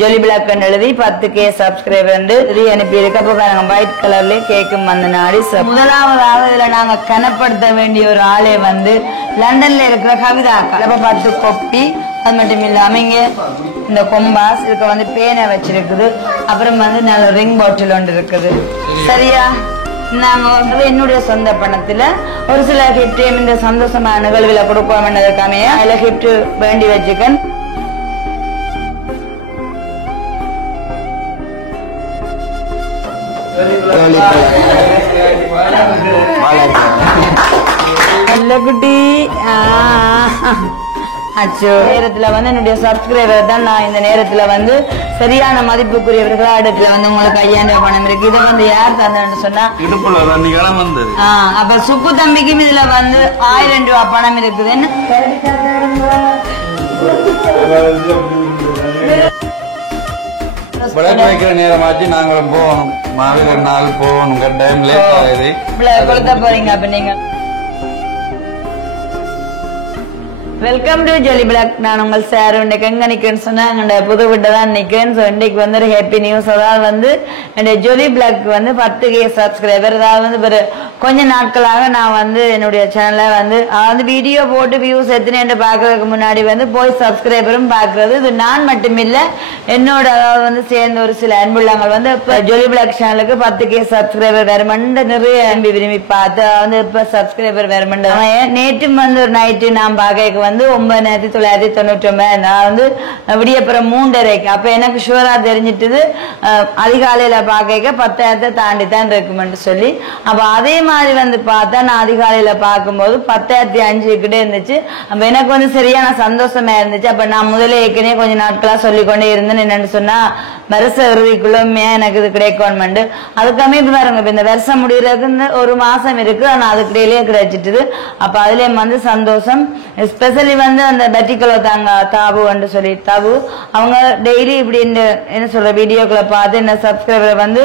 ஜொலி பிளாக் எழுதி 10K subscriber அனுப்பி இருக்கு. அப்ப பாருங்க ஒயிட் கலர்ல கேக்கும் வந்து நாடி. முதலாவதாக இதுல நாங்க கனப்படுத்த வேண்டிய ஒரு ஆளே வந்து லண்டன்ல இருக்கிற கவிதா அக்கா. 10 கொப்பி. அது மட்டும் இல்லாம இங்க இந்த கொம்பாஸ் இதுக்கு வந்து பேனை வச்சிருக்குது. அப்புறம் வந்து நல்ல ரிங் பாட்டில் ஒன்று இருக்குது. சரியா, நாங்க வந்து என்னுடைய சொந்த பணத்துல ஒரு சில கிஃப்ட் இந்த சந்தோஷமான நிகழ்வுல கொடுப்போம்ன்றதுக்காமே அதுல கிஃப்ட் வேண்டி வச்சுக்கேன். நல்ல குட்டி. அச்சோ, நேரத்துல வந்து என்னுடைய சப்ஸ்கிரைபர் தான் நான் இந்த நேரத்துல வந்து சரியான மதிப்புக்குரியவர்களா அடுப்புல வந்து உங்களுக்கு 5000 பணம் இருக்கு. இதை வந்து யார் தந்தன்னு சொன்னா அப்ப சுப்பு தம்பிக்கும் இதுல வந்து 1000 ரூபாய் பணம் இருக்குது. என்ன நேரமாச்சு நாங்களும் போகணும். மாதிரி 2 நாள் போகணும். கட்டாயம் லேட் ஆகுது. கொளுத்த போறீங்க. அப்ப நீங்க வெல்கம் டு ஜொலி பிளாக். நான் உங்கள் சார். இன்னைக்கு எங்க நிக்கிறேன்னு சொன்னா எங்க புது வீட்டை தான் நிக்கிறேன். ஸோ இன்னைக்கு வந்து ஒரு ஹாப்பி நியூஸ். அதாவது வந்து என்னுடைய ஜொலி பிளாக் வந்து 10K சப்ஸ்கிரைபர். அதாவது வந்து ஒரு கொஞ்ச நாட்களாக நான் வந்து என்னுடைய சேனல்ல வந்து வீடியோ போட்டு வியூஸ் எத்தனை பாக்குறதுக்கு முன்னாடி வந்து போய் சப்ஸ்கிரைபரும் பாக்குறது. இது நான் மட்டும் இல்ல, என்னோட அதாவது வந்து சேர்ந்த ஒரு சில அன்புள்ளங்கள் வந்து ஜொலி பிளாக் சேனலுக்கு 10K சப்ஸ்கிரைபர் வேறுமண்ட நிறைய விரும்பி பார்த்து வந்து இப்ப சப்ஸ்கிரைபர் வேறுமண்ட. நேற்றும் வந்து ஒரு நைட்டு நான் பார்க்க வந்து 9999 நான் வந்து விடியப்புறம் 3:30. அப்ப எனக்கு ஷுவரா தெரிஞ்சிட்டது அதிகாலையில பாக்க 10,000 தாண்டி தான் இருக்குமென்று சொல்லி. அப்ப அதே மாதிரி வந்து பார்த்தா நான் அதிகாலையில பார்க்கும்போது 10,005 கிட்ட இருந்துச்சு. அப்ப எனக்கு வந்து சரியான சந்தோஷமா இருந்துச்சு. அப்ப நான் முதலே ஏற்கனவே கொஞ்ச நாட்களா சொல்லிக்கொண்டே இருந்தேன். என்னன்னு சொன்னா வருஷ இறுதிக்குள்ளமே எனக்கு இது கிடைக்கணுமெண்டு. அதுக்காமே இப்ப பாருங்க, இப்ப இந்த வருஷம் முடியறதுக்கு ஒரு மாசம் இருக்கு. ஆனா அதுக்கிடையிலேயே கிடைச்சிட்டுது. அப்ப அதுலயும் வந்து சந்தோஷம். ஸ்பெஷலி வந்து அந்த பெட்டிக்கலோ தாங்க தாபு என்று சொல்லி தாபு அவங்க டெய்லி இப்படி இந்த என்ன சொல்ற வீடியோக்களை பார்த்து இந்த சப்ஸ்கிரைபரை வந்து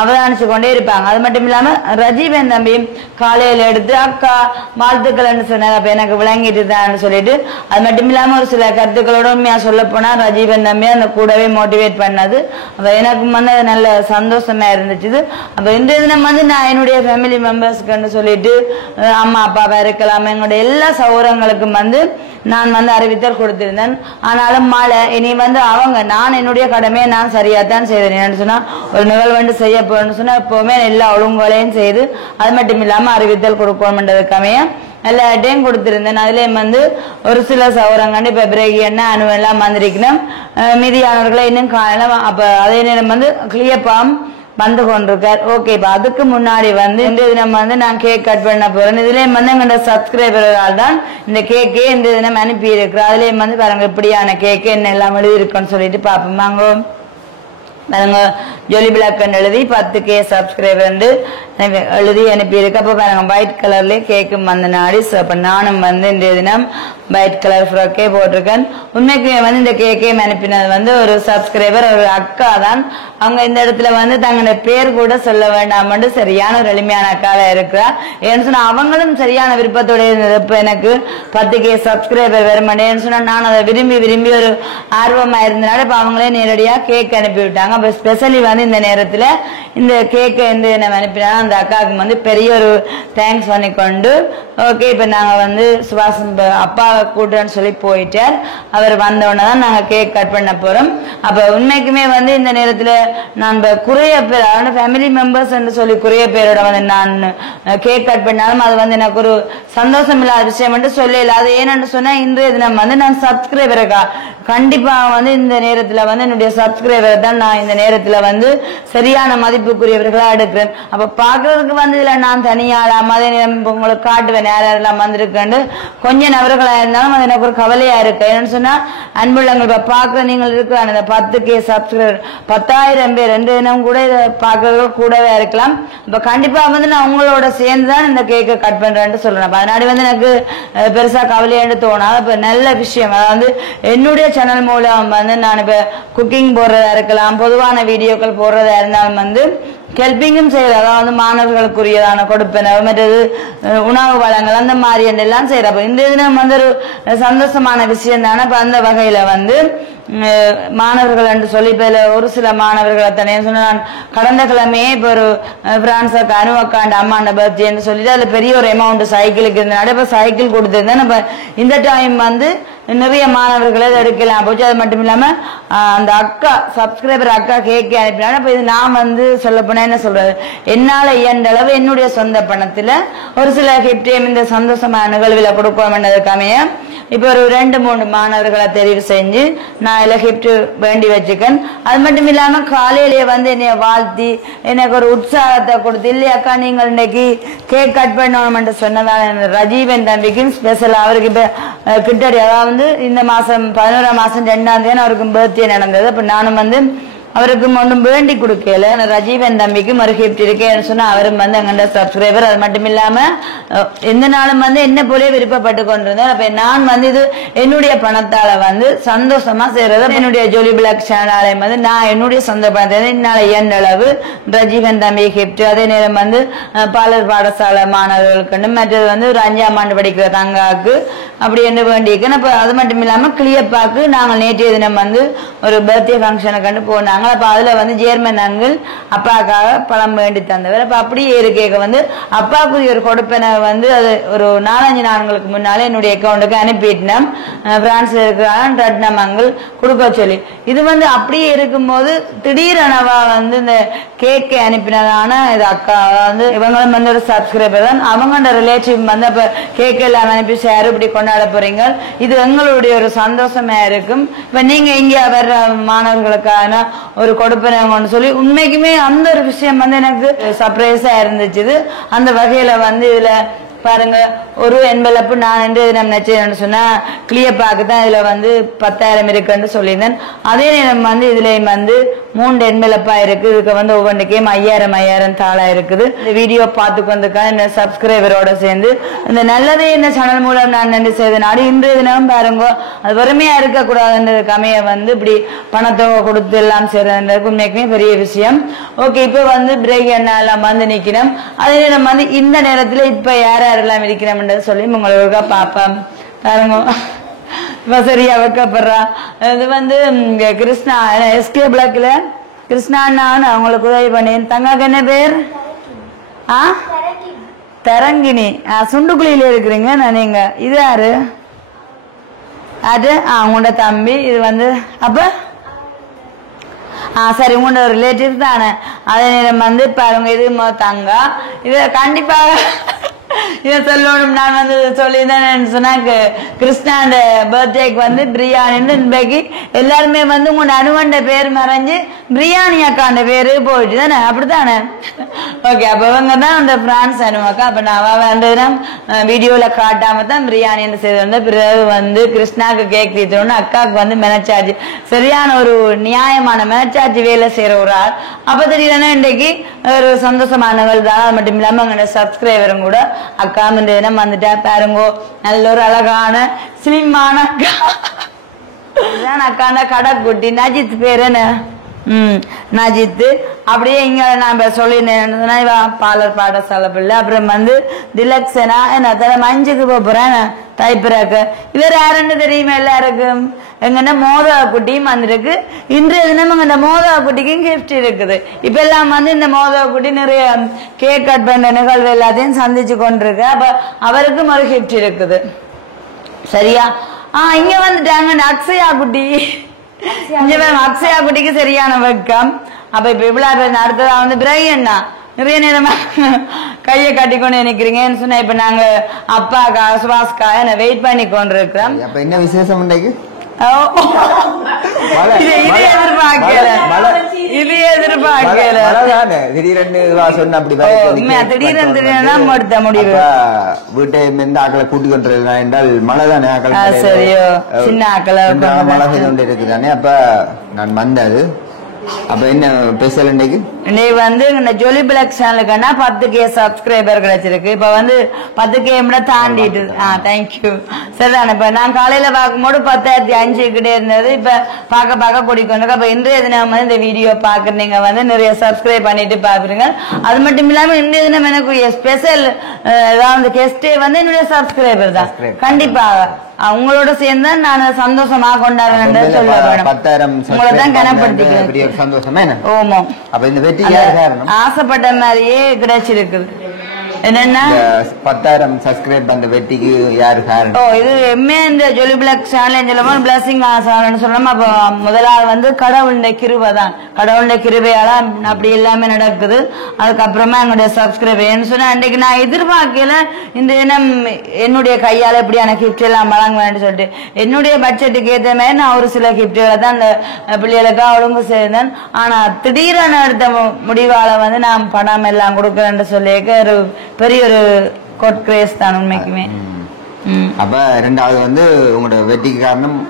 அவதானிச்சு கொண்டே இருப்பாங்க. அது மட்டும் இல்லாம ரஜீவன் தம்பி காலையில எடுத்து அக்கா வாழ்த்துக்கள் சொன்னார். அப்ப எனக்கு விளங்கிட்டு தான் சொல்லிட்டு அது மட்டும் இல்லாம ஒரு சில கருத்துக்களோட உண்மையா சொல்ல போனா ரஜீவன் தம்பி அந்த கூடவே மோட்டிவேட் பண்ணது. அப்ப எனக்கு வந்து நல்ல சந்தோஷமா இருந்துச்சு. அப்ப இன்றைய தினம் வந்து நான் என்னுடைய ஃபேமிலி மெம்பர்ஸ்க்கு சொல்லிட்டு அம்மா அப்பாவா இருக்கலாம் எங்களுடைய எல்லா சௌரங்களுக்கும் வந்து நான் வந்து அறிவித்தல் கொடுத்திருந்தேன். ஆனாலும் மழை இனி வந்து அவங்க நான் என்னுடைய கடமையை நான் சரியாத்தான் செய்தேன். சொன்னா ஒரு நிகழ்வு வந்து செய்ய போறேன்னு சொன்னா எப்பவுமே எல்லா ஒழுங்குகளையும் செய்து அது மட்டும் இல்லாம அறிவித்தல் கொடுக்கணும்ன்றதுக்காமைய எல்லா இடையும் கொடுத்திருந்தேன். அதுலயும் வந்து ஒரு சில சௌரங்கண்டு இப்ப பிரேகி என்ன அணுவெல்லாம் வந்திருக்கணும். மீதியானவர்களை இன்னும் காணலாம். அப்ப அதே நேரம் வந்து கிளியப்பாம் வந்து கொண்டிருக்கார். ஓகே, இப்ப அதுக்கு முன்னாடி வந்து இந்த தினம் வந்து நான் கேக் கட் பண்ண போறேன். இதுலயும் வந்து எங்களோட சப்ஸ்கிரைபரால் தான் இந்த கேக்கே இந்த தினம் அனுப்பி இருக்கிறோம். அதுலயும் வந்து பாருங்க இப்படியான கேக்கு என்ன எல்லாம் எழுதி இருக்குன்னு சொல்லிட்டு பாப்போம். வாங்க பாருங்க, ஜொலி பிளாக் எழுதி 10K சப்ஸ்கிரைபர் எழுதி அனுப்பி இருக்கு. அப்ப பாருங்க ஒயிட் கலர்ல கேக்கும் வந்து நாடி. அப்ப நானும் வந்து இந்த தினம் ஒயிட் கலர் ஃப்ராக்கே போட்டிருக்கேன். உண்மைக்குமே வந்து இந்த கேக்கே அனுப்பினது வந்து ஒரு சப்ஸ்கிரைபர் ஒரு அக்கா தான். அவங்க இந்த இடத்துல வந்து தங்களோட பேர் கூட சொல்ல வேண்டாம் சரியான ஒரு எளிமையான அக்காவா இருக்கிறா. ஏன்னு சொன்னா அவங்களும் சரியான விருப்பத்தோட இருந்தது. இப்ப எனக்கு 10K சப்ஸ்கிரைபர் வருமானேன்னு சொன்னா நான் அதை விரும்பி விரும்பி ஒரு ஆர்வமா இருந்தனால இப்ப அவங்களே நேரடியா கேக் அனுப்பி விட்டாங்க. அப்ப ஸ்பெஷலி வந்து இந்த நேரத்துல இந்த கேக்கை வந்து நம்ம அனுப்பினா அந்த அக்காவுக்கு வந்து பெரிய ஒரு தேங்க்ஸ் பண்ணிக்கொண்டு ஓகே, இப்ப நாங்க வந்து சுபாஷ் அப்பா கூட்டன்னு சொல்லி போயிட்டார். அவர் வந்தோடனே தான் நாங்க கேக் கட் பண்ண போறோம். அப்ப உண்மைக்குமே வந்து இந்த நேரத்துல நான் குறைய பேர் ஃபேமிலி மெம்பர்ஸ் என்று சொல்லி குறைய பேரோட வந்து நான் கேக் கட் பண்ணாலும் அது வந்து எனக்கு ஒரு சந்தோஷம் இல்லாத விஷயம் என்று சொல்லல. அது ஏன்னு சொன்னா இன்றைய தினம் வந்து நான் சப்ஸ்கிரைபருக்கா கண்டிப்பா வந்து இந்த நேரத்துல வந்து என்னுடைய சப்ஸ்கிரைபர் தான் நான் இந்த நேரத்துல வந்து சரியான மதிப்புக்குரியவர்களா எடுக்கிறேன். அப்ப பாக்குறதுக்கு வந்து இதுல நான் தனியாலாம் அதே நேரம் உங்களுக்கு காட்டுவேன் யார் யாரெல்லாம் வந்திருக்கேன்னு. கொஞ்சம் நபர்களா இருந்தாலும் அது எனக்கு ஒரு கவலையா இருக்கு. என்னன்னு சொன்னா அன்புள்ளங்கள் இப்ப பாக்குற நீங்கள் இருக்கிறாங்க இந்த 10K சப்ஸ்கிரைபர் 10,000 பேர் 2 தினம் கூட இதை பாக்குறவங்க கூடவே இருக்கலாம். இப்ப கண்டிப்பா வந்து நான் உங்களோட சேர்ந்துதான் இந்த கேக்கை கட் பண்றேன்னு சொல்றேன். அதனாடி வந்து எனக்கு பெருசா கவலையான்னு தோணாது. இப்ப நல்ல விஷயம். அதாவது என்னுடைய சேனல் மூலம் வந்து நான் இப்ப குக்கிங் போடுறதா இருக்கலாம், பொதுவான வீடியோக்கள் போடுறதா இருந்தாலும் வந்து ஹெல்பிங்கும் செய்யறது, அதாவது மாணவர்களுக்குரியதான கொடுப்பன மற்றது உணவு வளங்கள் அந்த மாதிரி எல்லாம் செய்யறப்ப இந்த தினம் வந்து ஒரு சந்தோஷமான விஷயம் தானே. இப்ப அந்த வகையில வந்து மாணவர்கள் என்று சொல்லி இப்ப ஒரு சில மாணவர்களை தானே சொன்ன நான் கடந்த கிழமையே இப்ப ஒரு பிரான்ஸாக்கு அனுவக்காண்ட அம்மாண்ட பர்த்டேன்னு சொல்லிட்டு அதுல பெரிய ஒரு அமௌண்ட் சைக்கிளுக்கு இருந்தனால இப்ப சைக்கிள் கொடுத்திருந்தேன். இப்ப இந்த டைம் வந்து நிறைய மாணவர்களை எடுக்கலாம் போச்சு. அது மட்டும் இல்லாம அந்த அக்கா சப்ஸ்கிரைபர் அக்கா கேட்க அனுப்பினாலும் இப்ப இது நான் வந்து சொல்ல போனா என்ன சொல்றது, என்னால இயன்ற அளவு என்னுடைய சொந்த பணத்துல ஒரு சில கிஃப்டையும் இந்த சந்தோஷமான நிகழ்வுல கொடுப்போம்ன்றதுக்காமைய இப்ப ஒரு 2-3 மாணவர்களை தெரிவு செஞ்சு நான் இதுல கிஃப்ட் வேண்டி வச்சுக்கேன். அது மட்டும் இல்லாம காலையிலேயே வந்து என்னைய வாழ்த்தி எனக்கு ஒரு உற்சாகத்தை கொடுத்து இல்லையாக்கா நீங்கள் இன்னைக்கு கேக் கட் பண்ணணும்னு சொன்னதான ரஜீவன் தம்பிக்கும் ஸ்பெஷல். அவருக்கு இப்ப கிட்டடி அதாவது இந்த மாசம் 11ஆம் மாசம் 2ஆம் தேதி அவருக்கு பர்த்டே நடந்தது. அப்ப நானும் வந்து அவருக்கு ஒன்றும் வேண்டி கொடுக்கல. ரஜீவன் தம்பிக்கும் ஒரு கிஃப்ட் இருக்கேன்னு சொன்னா அவரும் வந்து எங்கண்ட சப்ஸ்கிரைபர். அது மட்டும் இல்லாம எந்த நாளும் வந்து என்ன போலே விருப்பப்பட்டு கொண்டிருந்தேன். அப்ப நான் வந்து இது என்னுடைய பணத்தால வந்து சந்தோஷமா செய்யறது என்னுடைய ஜோலி பிளாக் சேனலாலயம் வந்து நான் என்னுடைய சொந்த பணத்தை என்னால இயன்ற அளவு ரஜீவன் தம்பி கிஃப்ட். அதே நேரம் வந்து பாலர் பாடசாலை மாணவர்களுக்கு மற்றது வந்து ஒரு 5ஆம் ஆண்டு படிக்கிற தங்காக்கு அப்படி என்ன வேண்டியிருக்கேன். அப்ப அது மட்டும் இல்லாம கிளியப்பாக்கு நாங்கள் நேற்றைய தினம் வந்து ஒரு பர்த்டே ஃபங்க்ஷனுக்கு போனாங்க. அப்ப அதுல வந்து ஜேர்மன் அங்கிள் அப்பாக்காக பழம் வேண்டி தந்தவர். அப்ப அப்படியே இருக்கேக்க வந்து அப்பாவுக்கு ஒரு கொடுப்பனை வந்து அது ஒரு 4-5 நாட்களுக்கு முன்னாலே என்னுடைய அக்கௌண்ட்டுக்கு அனுப்பிட்டேன். பிரான்ஸ்ல இருக்கிறான் ரட்னம் அங்கிள் கொடுக்க சொல்லி இது வந்து அப்படியே இருக்கும்போது திடீரெனவா வந்து இந்த கேக்கை அனுப்பினதான இது அக்கா வந்து இவங்களும் வந்து ஒரு சப்ஸ்கிரைபர் தான். அவங்களோட ரிலேட்டிவ் வந்து அப்ப கேக் எல்லாம் அனுப்பி ஷேர் இப்படி கொண்டாட போறீங்க. இது எங்களுடைய ஒரு சந்தோஷமா இருக்கும். இப்ப நீங்க இங்க வர்ற மாணவர்களுக்கான ஒரு கொடுப்பனை சொல்லி உண்மைக்குமே அந்த ஒரு விஷயம் வந்து எனக்கு சர்ப்ரைஸா இருந்துச்சு. அந்த வகையில வந்து இதுல பாருங்க ஒரு என்வலப்பு நான் என்று நினைச்சேன்னு சொன்னா கிளியப்பாக்கு தான் இதுல வந்து 10,000 இருக்குன்னு சொல்லியிருந்தேன். அதே நேரம் வந்து இதுலயும் வந்து 3 என்வலப்பா இருக்கு. இதுக்கு வந்து ஒவ்வொன்றுக்கையும் 5000 தாளா இருக்குது. இந்த வீடியோ பார்த்துக்கு வந்துக்கான இந்த சப்ஸ்கிரைபரோட சேர்ந்து இந்த நல்லதே இந்த சேனல் மூலம் நான் நன்றி செய்தனால இன்றைய தினம் பாருங்க அது வறுமையா இருக்கக்கூடாதுன்றது அமைய வந்து இப்படி பணத்தொகை கொடுத்து எல்லாம் செய்யறதுக்கு உண்மைக்குமே பெரிய விஷயம். ஓகே, இப்ப வந்து பிரேக் எல்லாம் வந்து நிக்கணும். அதே நேரம் வந்து இந்த நேரத்துல இப்ப யாரெல்லாம் இருக்கிறோம்ன்றது சொல்லி உங்களுக்கு பாப்போம் பாருங்க. இப்ப சரியா வைக்கப்படுறா இது வந்து கிருஷ்ணா எஸ்கே பிளாக்ல கிருஷ்ணா நான் அவங்களுக்கு உதவி பண்ணேன். தங்காக்கு என்ன பேர்? தரங்கினி. சுண்டுக்குழியில இருக்கிறீங்க நான். நீங்க இது யாரு? அது உங்களோட தம்பி. இது வந்து அப்ப சரி உங்களோட ரிலேட்டிவ் தானே. அதே நேரம் வந்து பாருங்க இது தங்கா. இது கண்டிப்பாக இதை சொல்லணும். நான் வந்து சொல்லியிருந்தேன் சொன்னா கிருஷ்ணாண்ட பர்த்டேக்கு வந்து பிரியாணின்னு இன்றைக்கு எல்லாருமே வந்து உங்களோட அனுவண்ட பேர் மறைஞ்சு பிரியாணி அக்காண்ட பேரு போயிட்டு தானே, அப்படித்தானே? ஓகே, அப்ப இவங்க தான் அந்த பிரான்ஸ் அனுவாக்கா. அப்ப நான் வேண்டதுனா வீடியோல காட்டாம தான் பிரியாணின்னு செய்து வந்த பிறகு வந்து கிருஷ்ணாக்கு கேக் தீத்தோன்னு அக்காவுக்கு வந்து மெனச்சாச்சு. சரியான ஒரு நியாயமான மெனச்சாச்சு வேலை செய்யற ஒரு ஆள். அப்ப தெரியலன்னா இன்றைக்கு ஒரு சந்தோஷமானவர்கள் தான். அது மட்டும் இல்லாம எங்களோட சப்ஸ்கிரைபரும் கூட அக்கா வந்துட்டா பாருங்கோ நல்ல ஒரு அழகான ஸ்லிம்மான அக்காண்ட கடைக்குட்டி நஜித் பேரு என்ன நஜித். அப்படியே இங்க நான் சொல்லினேன் பாலர் பாடசாலை பிள்ளை. அப்புறம் வந்து திலக்ஷனா என்ன மஞ்சுக்கு போறேன் டைப்பராக்க. இவர் யாருன்னு தெரியுமா எல்லாருக்கும்? எங்கன்னா மோதா குட்டியும் வந்திருக்கு. இன்றைய தினம் எங்க மோதா குட்டிக்கும் கிஃப்ட் இருக்குது. இப்ப எல்லாம் வந்து இந்த மோதா குட்டி நிறைய கேக் கட் பண்ற நிகழ்வு எல்லாத்தையும் சந்திச்சு கொண்டிருக்கு. அப்ப அவருக்கும் ஒரு கிஃப்ட் இருக்குது. சரியா? இங்க வந்துட்டாங்க அக்ஷயா குட்டி. அக்ஷயா குட்டிக்கு சரியான வெக்கம். அப்ப இப்ப இவ்வளவு பேர் அடுத்ததா வந்து பிரயண்ணா நிறைய நேரமா கையை கட்டிக்கொண்டு நினைக்கிறீங்கன்னு சொன்னா இப்ப நாங்க அப்பாக்கா சுபாஸ்க்காக என்ன வெயிட் பண்ணி கொண்டு இருக்கிறோம். அப்ப என்ன விசேஷம் இன்றைக்கு? சரியோ சின்ன ஆக்களை மழை பெய்து கொண்டு இருக்குதானே. அப்ப நான் வந்தது. அப்ப என்ன ஸ்பெஷல் இன்னைக்கு? இன்னைக்கு வந்து இந்த ஜொலி பிளாக் சேனலுக்குன்னா 10K சப்ஸ்கிரைபர் கிடைச்சிருக்கு. இப்ப வந்து 10K தாண்டிட்டு. தேங்க்யூ. சரிதானே. இப்ப நான் காலையில பார்க்கும்போது 10,500 கிட்டே இருந்தது. இப்ப பார்க்க கூடிக்கொண்டு அப்ப இன்றைய தினம் வந்து இந்த வீடியோ பாக்குறீங்க வந்து நிறைய சப்ஸ்கிரைப் பண்ணிட்டு பாக்குறீங்க. அது மட்டும் இல்லாம இன்றைய தினம் எனக்கு ஸ்பெஷல் ஏதாவது கெஸ்டே வந்து என்னுடைய சப்ஸ்கிரைபர் தான். கண்டிப்பாக அவங்களோட சேர்ந்து நான் சந்தோஷமா கொண்டாடுறேன் சொல்ல வேணும். 10,000 உங்களை தான் கனப்படுத்திக்கிறேன். சந்தோஷமா. ஓமோ. அப்ப இந்த வெற்றி ஆசைப்பட்ட மாதிரியே கிடைச்சிருக்குது. என்னன்னா 10,000 சப்ஸ்கிரைப் அந்த வெற்றிக்கு யாரு காரணம்? இது எம்ஏ இந்த ஜொலி பிளாக் சேனல் பிளஸிங் சொல்லணும். அப்ப முதலாவது வந்து கடவுளுடைய கிருபை தான். கடவுளுடைய கிருபையால அப்படி எல்லாமே நடக்குது. அதுக்கப்புறமா எங்களுடைய சப்ஸ்கிரைபர் என்ன சொன்னா அன்றைக்கு நான் எதிர்பார்க்கல இந்த தினம் என்னுடைய கையால எப்படியான கிஃப்ட் எல்லாம் வழங்குவேன்னு சொல்லிட்டு என்னுடைய பட்ஜெட்டுக்கு ஏற்ற மாதிரி நான் ஒரு சில கிஃப்ட்களை தான் அந்த பிள்ளைகளுக்கு ஒழுங்கு சேர்ந்தேன். ஆனா திடீரென எடுத்த முடிவால வந்து நான் பணம் எல்லாம் கொடுக்கறேன்னு சொல்லியிருக்க ஒரு பெரிய ஒரு கோட் கிரேஸ் தான் உண்மைக்குமே. அப்ப ரெண்டாவது வந்து உங்களோட வெற்றிக்கு காரணம்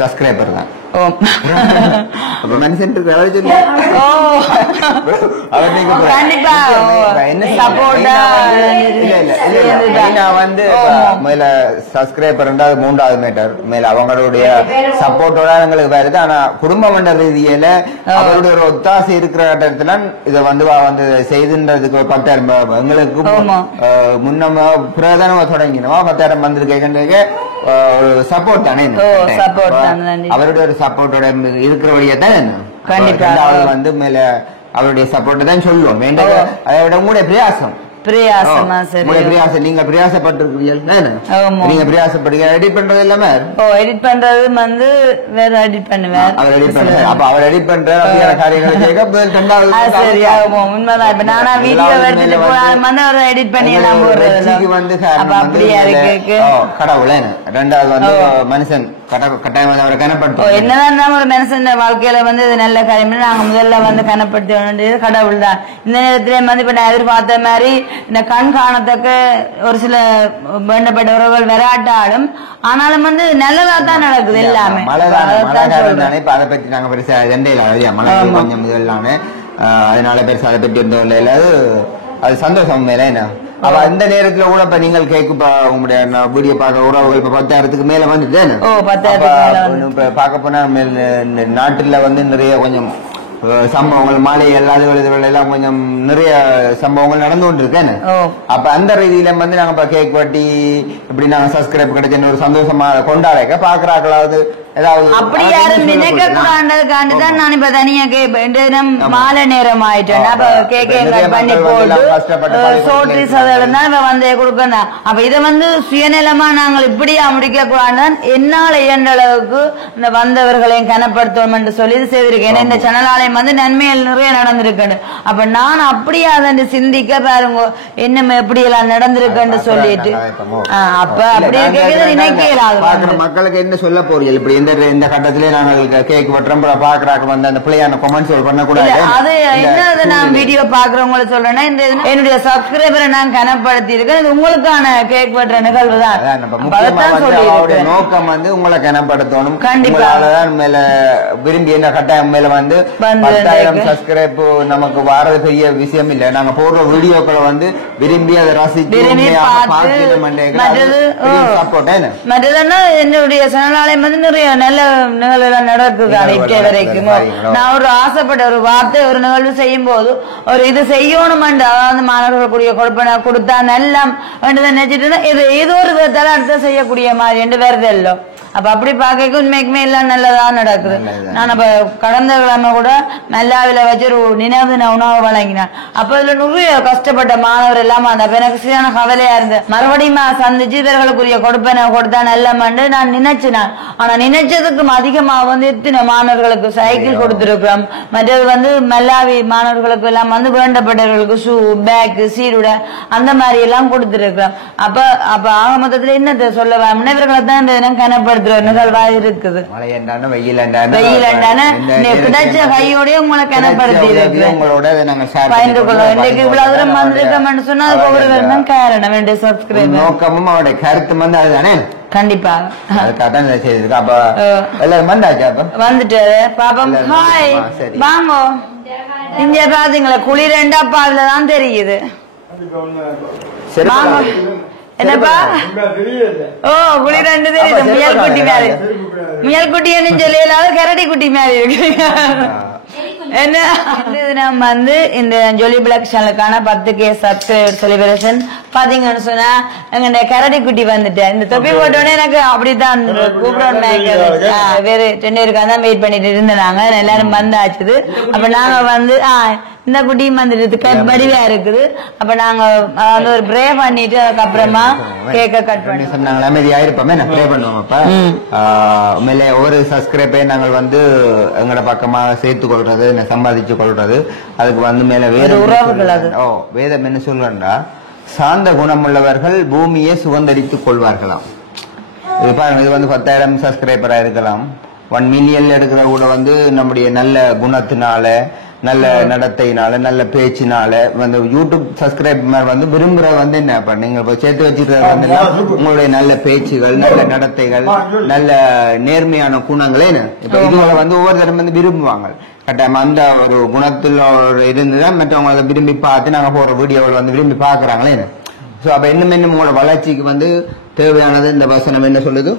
சப்ஸ்கிரைபர் தான். மனுஷன் சப்ஸ்கிரைபர் ரெண்டாவது மூன்றாவது மேட்டர் மேல அவங்களுடைய சப்போர்ட்டோட எங்களுக்கு வருது. ஆனா குடும்ப மண்ட ரீதியில அவருடைய ஒரு ஒத்தாசை இருக்கிற இடத்துல இதை வந்து செய்துன்றதுக்கு 10,000 எங்களுக்கு முன்னமா பிரதானமா தொடங்கினோமா 10,000 வந்திருக்கேன் சப்போர்ட் தானே. அவருடைய ஒரு சப்போர்ட்டோட இருக்கிறவழியே தான் கண்டிப்பா வந்து மேல அவருடைய சப்போர்ட் தான் சொல்லுவோம். வேண்டாம் அதோட கூட பிரயாசம் நீங்க பிரயாசப்பட்டிருக்கீங்க. நீங்க பிரயாசப்படுங்க. எடிட் பண்றது எல்லாமே எடிட் பண்றது வந்து வேற எடிட் பண்ணுவேன். அப்ப அவர் எடிட் பண்ற உண்மைதான். இப்ப நானா வீடியோ எடுத்துட்டு போன ஒரு எடிட் பண்ணி எல்லாம் போடுறது வந்து அப்படியா இருக்கு. கடவுளே. ரெண்டாவது வந்து மனுஷன் கட்டாயம் அவரை கனப்படுத்தும். என்னதான் ஒரு மனுஷன் வாழ்க்கையில வந்து நல்ல காரியம் நாங்க முதல்ல வந்து கனப்படுத்த வேண்டியது கடவுள் தான். இந்த நேரத்திலே வந்து இப்ப நான் எதிர்பார்த்த மாதிரி இந்த கண் காணத்தக்க ஒரு சில வேண்டப்பட்ட உறவுகள் விராட்டாலும் ஆனாலும் வந்து நல்லதா தான் நடக்குது எல்லாமே. அதை பற்றி நாங்க பெருசா மழை கொஞ்சம் இதெல்லாமே அதனால பெருசா அதை பற்றி இருந்தவங்க அது சந்தோஷம் மேல என்ன. அப்ப அந்த நேரத்துல கூட இப்ப நீங்கள் கேக்கு உங்களுடைய வீடியோ பார்க்க உறவுகள் இப்ப 10,000 மேல வந்துட்டு பார்க்க போனா நாட்டுல வந்து நிறைய கொஞ்சம் சம்பவங்கள் மாலை எல்லாம் கொஞ்சம் நிறைய சம்பவங்கள் நடந்து கொண்டு இருக்கேன். அப்ப அந்த ரீதியில வந்து நாங்க கேக் வெட்டி இப்படி நாங்க சப்ஸ்கிரைப் கிடைச்சேன்னு ஒரு சந்தோஷமா கொண்டாட பாக்குறாங்களாவது அப்படி யாரும் நினைக்க கூடாதுக்காண்டிதான் நான் இப்ப தனியா கேட்பேன். மாலை நேரம் ஆயிட்டேன் பண்ணி போட்டு சோட்ரிஸ் அதெல்லாம் வந்து கொடுக்கணும். அப்ப இதை வந்து சுயநலமா நாங்கள் இப்படியா முடிக்க கூடாதுதான் என்னால இயன்ற அளவுக்கு இந்த வந்தவர்களையும் கனப்படுத்துவோம் என்று சொல்லி செய்திருக்கேன். இந்த சேனலாலயம் வந்து நன்மைகள் நிறைய நடந்திருக்கு. அப்ப நான் அப்படியே அதை சிந்திக்க பாருங்க என்ன எப்படி எல்லாம் நடந்திருக்குன்னு சொல்லிட்டு அப்ப அப்படி இருக்க நினைக்கிறாங்க. மக்களுக்கு என்ன சொல்ல போறீங்க இப்படி இந்த கட்டத்திலே நாங்கள் கேக் வெட்டுறோம் பாக்குறாங்க வந்து அந்த பிள்ளையான கமெண்ட்ஸ் பண்ணக்கூடாது. அது என்ன நான் வீடியோ பாக்குறவங்களை சொல்றேன்னா இந்த என்னுடைய சப்ஸ்கிரைபரை நான் கனப்படுத்தி இருக்கேன். இது உங்களுக்கான கேக் வெட்டுற நிகழ்வு தான். நோக்கம் வந்து உங்களை கனப்படுத்தணும். கண்டிப்பா மேல விரும்பி என்ன கட்டாயம் மேல வந்து 10,000 சப்ஸ்கிரைப் நமக்கு வாரது பெரிய விஷயம் இல்ல. நாங்க போடுற வீடியோக்களை வந்து விரும்பி அதை ரசிச்சு மற்றதுன்னா என்னுடைய சேனலாலயம் வந்து நிறைய நல்ல நிகழ்வு நடக்குது. அனைத்து வரைக்கும் நான் ஒரு ஆசைப்பட்ட ஒரு வார்த்தை ஒரு நிகழ்வு செய்யும் போது ஒரு இது செய்யணும் அதாவது மாணவர்களுக்குரிய கொடுப்பனை கொடுத்தா நல்லா நினைச்சிட்டு இது ஏதோ ஒரு விதத்தால அடுத்த செய்யக்கூடிய மாதிரி என்று வருது இல்லை. அப்ப அப்படி பாக்க உண்மைக்குமே எல்லாம் நல்லதா நடக்குது. நான் அப்ப கடந்த கிழமை கூட மெல்லாவில வச்சு ஒரு நினைவு உணவு வழங்கினேன். அப்ப இதுல நிறைய கஷ்டப்பட்ட மாணவர் எல்லாம் அந்த எனக்கு சரியான கவலையா இருந்து மறுபடியும் சந்திச்சு இவர்களுக்குரிய கொடுப்பனை கொடுத்தா நல்லமண்டு நான் நினைச்சேன். ஆனா நினைச்சதுக்கும் அதிகமா வந்து எத்தனை மாணவர்களுக்கு சைக்கிள் கொடுத்திருக்கிறோம். மற்றது வந்து மெல்லாவி மாணவர்களுக்கு எல்லாம் வந்து வேண்டப்பட்டவர்களுக்கு ஷூ பேக் சீருட அந்த மாதிரி எல்லாம் கொடுத்திருக்கிறோம். அப்ப அப்ப ஆக மொத்தத்துல என்னத்தை சொல்ல இவர்களை தான் கனப்படுத்த நிகழ்வா இருக்குது. கிடைச்ச கையோடய உங்களை கனப்படுத்தி பயந்து கொள்ளும். இவ்வளவு தூரம் வந்திருக்கோம்னு சொன்னா அதுக்கு ஒவ்வொரு காரணம் வேண்டிய சப்ஸ்கிரைபர் நோக்கமும் அவருடைய கருத்து வந்து அதுதானே. கண்டிப்பா எல்லாரும் வந்தாச்சா? வந்துட்டு பாப்பம். ஹாய் வாங்க. இங்க பாத்தீங்களா குளிரண்டா அப்பா அதுலதான் தெரியுது. வாங்க. என்னப்பா? ஓ குளிரண்டு தெரியுது. முயல் குட்டி மாதிரி, முயல் குட்டி என்ன சொல்லலாத கரடி குட்டி மாதிரி இருக்கு. என்ன நம்ம வந்து இந்த ஜொலி பிளாக் சேனலுக்கான 10K சப்ஸ்கிரைபர் செலிப்ரேஷன் பாத்தீங்கன்னு சொன்னா எங்க கரடி குட்டி வந்துட்டேன். இந்த தொப்பி போட்டோடனே எனக்கு அப்படித்தான் கூப்பிடணும். வேற 2 பேருக்காக தான் வெயிட் பண்ணிட்டு இருந்தாங்க. எல்லாரும் வந்தாச்சுது. அப்ப நாங்க வந்து இந்த குட்டியும் வந்துட்டு வடிவா இருக்குது. அப்ப நாங்க வந்து ஒரு ப்ரே பண்ணிட்டு அதுக்கப்புறமா கேக்க கட் பண்ணி சொன்னாங்களா அமைதியா இருப்போமே நான் ப்ரே பண்ணுவோம். அப்ப உண்மையிலே ஒரு சப்ஸ்கிரைபை நாங்கள் வந்து எங்களோட பக்கமாக சேர்த்து கொள்றது, சம்பாதிச்சு கொள்றது, அதுக்கு வந்து மேல வேற உறவுகள். வேதம் என்ன சொல்றா, சாந்த குணமுள்ளவர்கள் பூமியை சுதந்தரித்துக் கொள்வார்களாம். இது பாருங்க, இது வந்து 10,000 சப்ஸ்கிரைபரா இருக்கலாம், 1 மில்லியன் எடுக்கிற கூட வந்து நம்முடைய நல்ல குணத்தினால, நல்ல நடத்தையினால, நல்ல பேச்சினால வந்து யூடியூப் சப்ஸ்கிரைபர் வந்து விரும்புற வந்து என்ன நீங்க சேர்த்து வச்சிருக்கிறது வந்து உங்களுடைய நல்ல பேச்சுகள், நல்ல நடத்தைகள், நல்ல நேர்மையான குணங்களே. இப்ப இதுல வந்து ஒவ்வொருத்தரும் வந்து விரும்புவாங்க. கட்டாயம் அந்த ஒரு குணத்தில் இருந்துதான் மற்றவங்களை விரும்பி பார்த்து நாங்க போற வீடியோவில் வந்து விரும்பி பாக்குறாங்களே. சோ அப்ப இன்னும் உங்களோட வளர்ச்சிக்கு வந்து தேவையானது இந்த வசனம் என்ன சொல்லுது?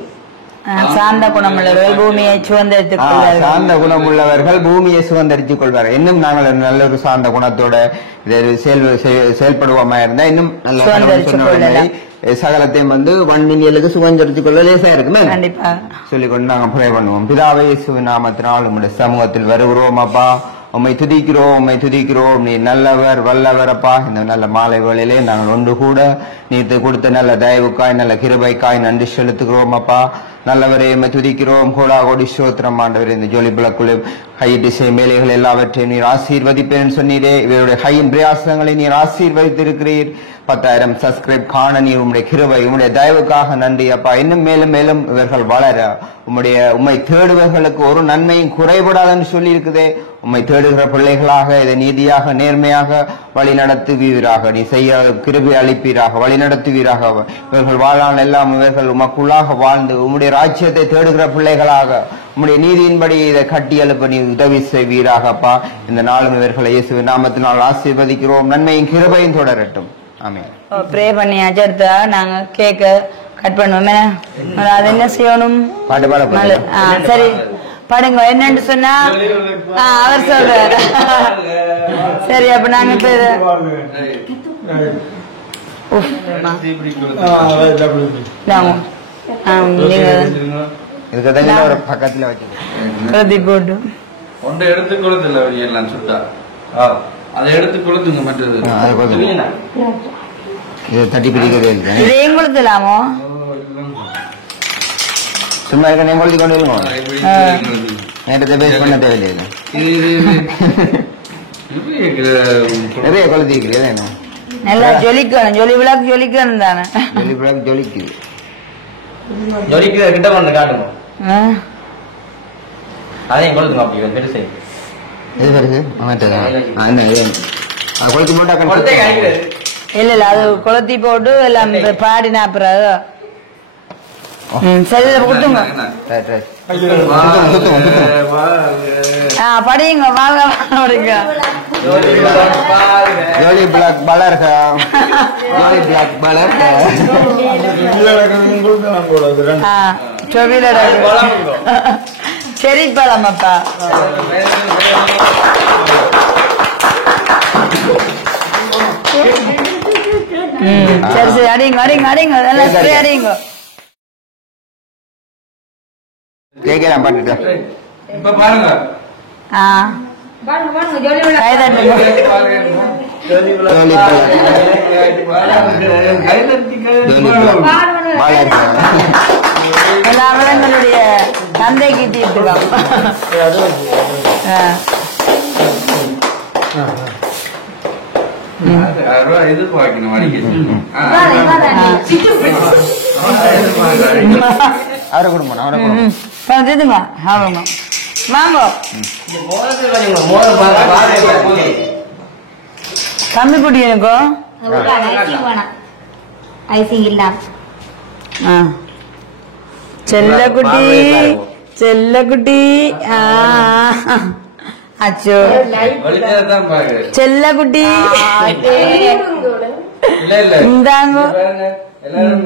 சாந்த குணமுள்ளவர்கள் பூமியை சுதந்திரித்துக் கொள்வார்கள். சாந்த குணமுள்ளவர்கள் பூமியை சுதந்திரித்துக் கொள்வார்கள். இன்னும் நாங்கள் நல்ல ஒரு சாந்த குணத்தோட செயல்படுவோமா இருந்தா இன்னும் நல்ல சகலத்தையும் வந்து 1 மில்லியனுக்கு சுதந்திரித்துக் கொள்ள லேசா இருக்குமே. கண்டிப்பா சொல்லிக்கொண்டு நாங்க ப்ரே பண்ணுவோம். பிதாவே இயேசுவின் நாமத்தினால் உம்முடைய சமூகத்தில் வருகிறோம் அப்பா. உம்மை துதிக்கிறோம். நீ நல்லவர் வல்லவர் அப்பா. இந்த நல்ல மாலை வேளையிலே நாங்கள் ஒன்று கூட நீத்து கொடுத்த நல்ல தயவுக்காய், நல்ல கிருபைக்காய் நன்றி செலுத்துகிறோம் அப்பா. நல்லவரே உம்மை துதிக்கிறோம். கோடி ஸ்தோத்திரம் ஆண்டவரே. இந்த ஜொலி பிளக்குள்ளே கையிட்டு செய்யும் வேலைகள் எல்லாவற்றையும் நீர் ஆசீர்வதிப்பேன் சொன்னீரே. இவருடைய கையின் பிரயாசங்களை நீர் ஆசீர்வதித்திருக்கிறீர். 10,000 சப்ஸ்கிரைப் காண நீர் உம்முடைய கிருபை, உம்முடைய தயவுக்காக நன்றி அப்பா. இன்னும் மேலும் மேலும் இவர்கள் வளர உம்மை தேடுவர்களுக்கு ஒரு நன்மையும் குறைபடாதுன்னு சொல்லி இருக்குதே. உம்மை தேடுகிற பிள்ளைகளாக இதை நீதியாக நேர்மையாக வழி நடத்துவீராக, நீ செய்ய கிருபை அளிப்பீராக, வழி நடத்துவீராக. இவர்கள் வாழ்நாள் எல்லாம் இவர்கள் உமக்குள்ளாக வாழ்ந்து உம்முடைய ராஜ்யத்தை தேடுகிற பிள்ளைகளாக உம்முடைய நீதியின்படி இதை கட்டி எழுப்ப நீ உதவி செய்வீராகப்பா. இந்த நாளும் இவர்களை இயேசுவின் நாமத்தினால் ஆசீர்வதிக்கிறோம். நன்மையும் கிருபையும் தொடரட்டும். ஆமென். ப்ரே பண்ணியாச்சு. அடுத்தா நாங்க கேக்க கட் பண்ணுவோமே. அது என்ன செய்யணும்? பாட்டு பாட. சரி பாடுங்க. என்னன்னு சொன்னா அவர் சொல்றாரு. சரி அப்ப நாங்க பக்கத்துல வச்சு போட்டு ஒன்றை எடுத்து கொடுத்துல எல்லாம் சுட்டா அதை எடுத்து கொடுத்துங்க. மற்றது தட்டி பிடிக்கிறதே இல்லை. இதையும் கொடுத்துலாமோ? சும்மா இருக்க நீங்க கொளுத்தி கொண்டு வருவோம். நேரத்தை பேஸ் பண்ண தேவையில்லை. நிறைய கொளுத்தி இருக்கிறது. நல்லா ஜொலிக்கணும். ஜொலி விளக்கு ஜொலிக்கணும் தானே. ஜொலி விளக்கு ஜொலிக்குது. ஜொலிக்குது கிட்ட வந்து காட்டுங்க. அதையும் கொளுத்துங்க. அப்படி பெருசு எது பெருசு? கொளுத்தி போட்டா இல்ல இல்ல அது கொளுத்தி போட்டு எல்லாம் பாடினா அப்புறம் சரி கொடுத்துங்க. படிங்க வாங்க வாங்க. ஜோலி பிளாக் பலர், ஜோலி பிளாக் பலர். சரி பழமப்பா. சரி சரி அடிங்க அடிங்க அடிங்க அடிங்க. கேட்கலாம் பாட்டுட்டேன். இப்ப பாருங்க. எல்லாமே எங்களுடைய தந்தைக்கு தீர்த்துக்கலாம். எதிர்பார்க்கணும். அவரை குடும்பம் அவரை குடும்பம் இதுங்க ஆமாங்க வாங்க. கம்மி குடி எனக்கும் செல்ல குட்டி செல்ல குட்டி. அச்சோ வெளிச்சதான் பாக்குறேன். செல்ல குட்டி இல்ல இல்ல இந்தாங்க பாருங்க, எல்லாரும்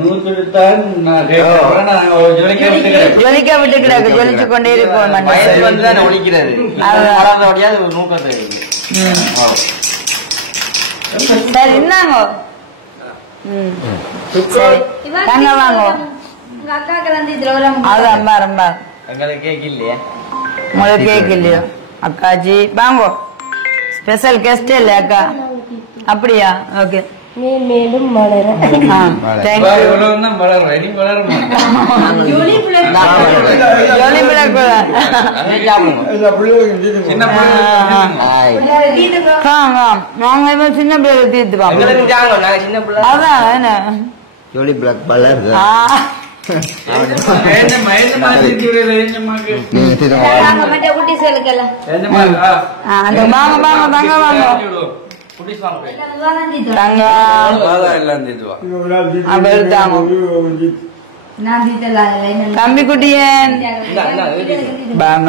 நூத்துத்தான் நான் கேட்கிறேன். நாங்க ஜொலிக்க விட்டு கிடக்கு. ஜொலிக்க விட்டு கிடக்கு ஜொலிச்சு கொண்டே இருப்போம் வயசு வந்து தானே ஒழிக்கிறது அதான். வளர்ந்தபடியா அது நூக்கத்தை சரி இந்தாங்க சரி தாங்க வாங்க அதான் ரொம்ப எங்களுக்கு கேக் இல்லையே உங்களுக்கு கேக் இல்லையோ அக்காஜி வாங்கோ ஸ்பெஷல் கெஸ்ட் இல்ல அக்கா அப்படியா ஓகே மேலும் மலர தேங்க்யூ இவ்வளவுதான் வளரும். இனி வளரும். ஜோலி பிளாக் சின்ன பிள்ளைங்க நாங்க சின்ன பிள்ளைகளை தீர்த்துப்போம் எங்களுக்கு ஜாங்க நாங்க சின்ன பிள்ளை அதான் என்ன ஜோலி பிளாக் பலர் ஏஞ்சம்மா, ஏஞ்சம்மா இருக்கிறது, ஏஞ்சம்மாக்கு. குட்டிகளுக்கெல்லாம் ஏஞ்சம்மா, அந்த வாங்க வாங்க தாங்க வாங்க குட்டிஸ் வாங்க தாங்க அதான் எல்லாம் தீத்துவா. அப்ப எடுத்தாங்க நான் தீட்டலாம் தம்பி குட்டியன் வாங்க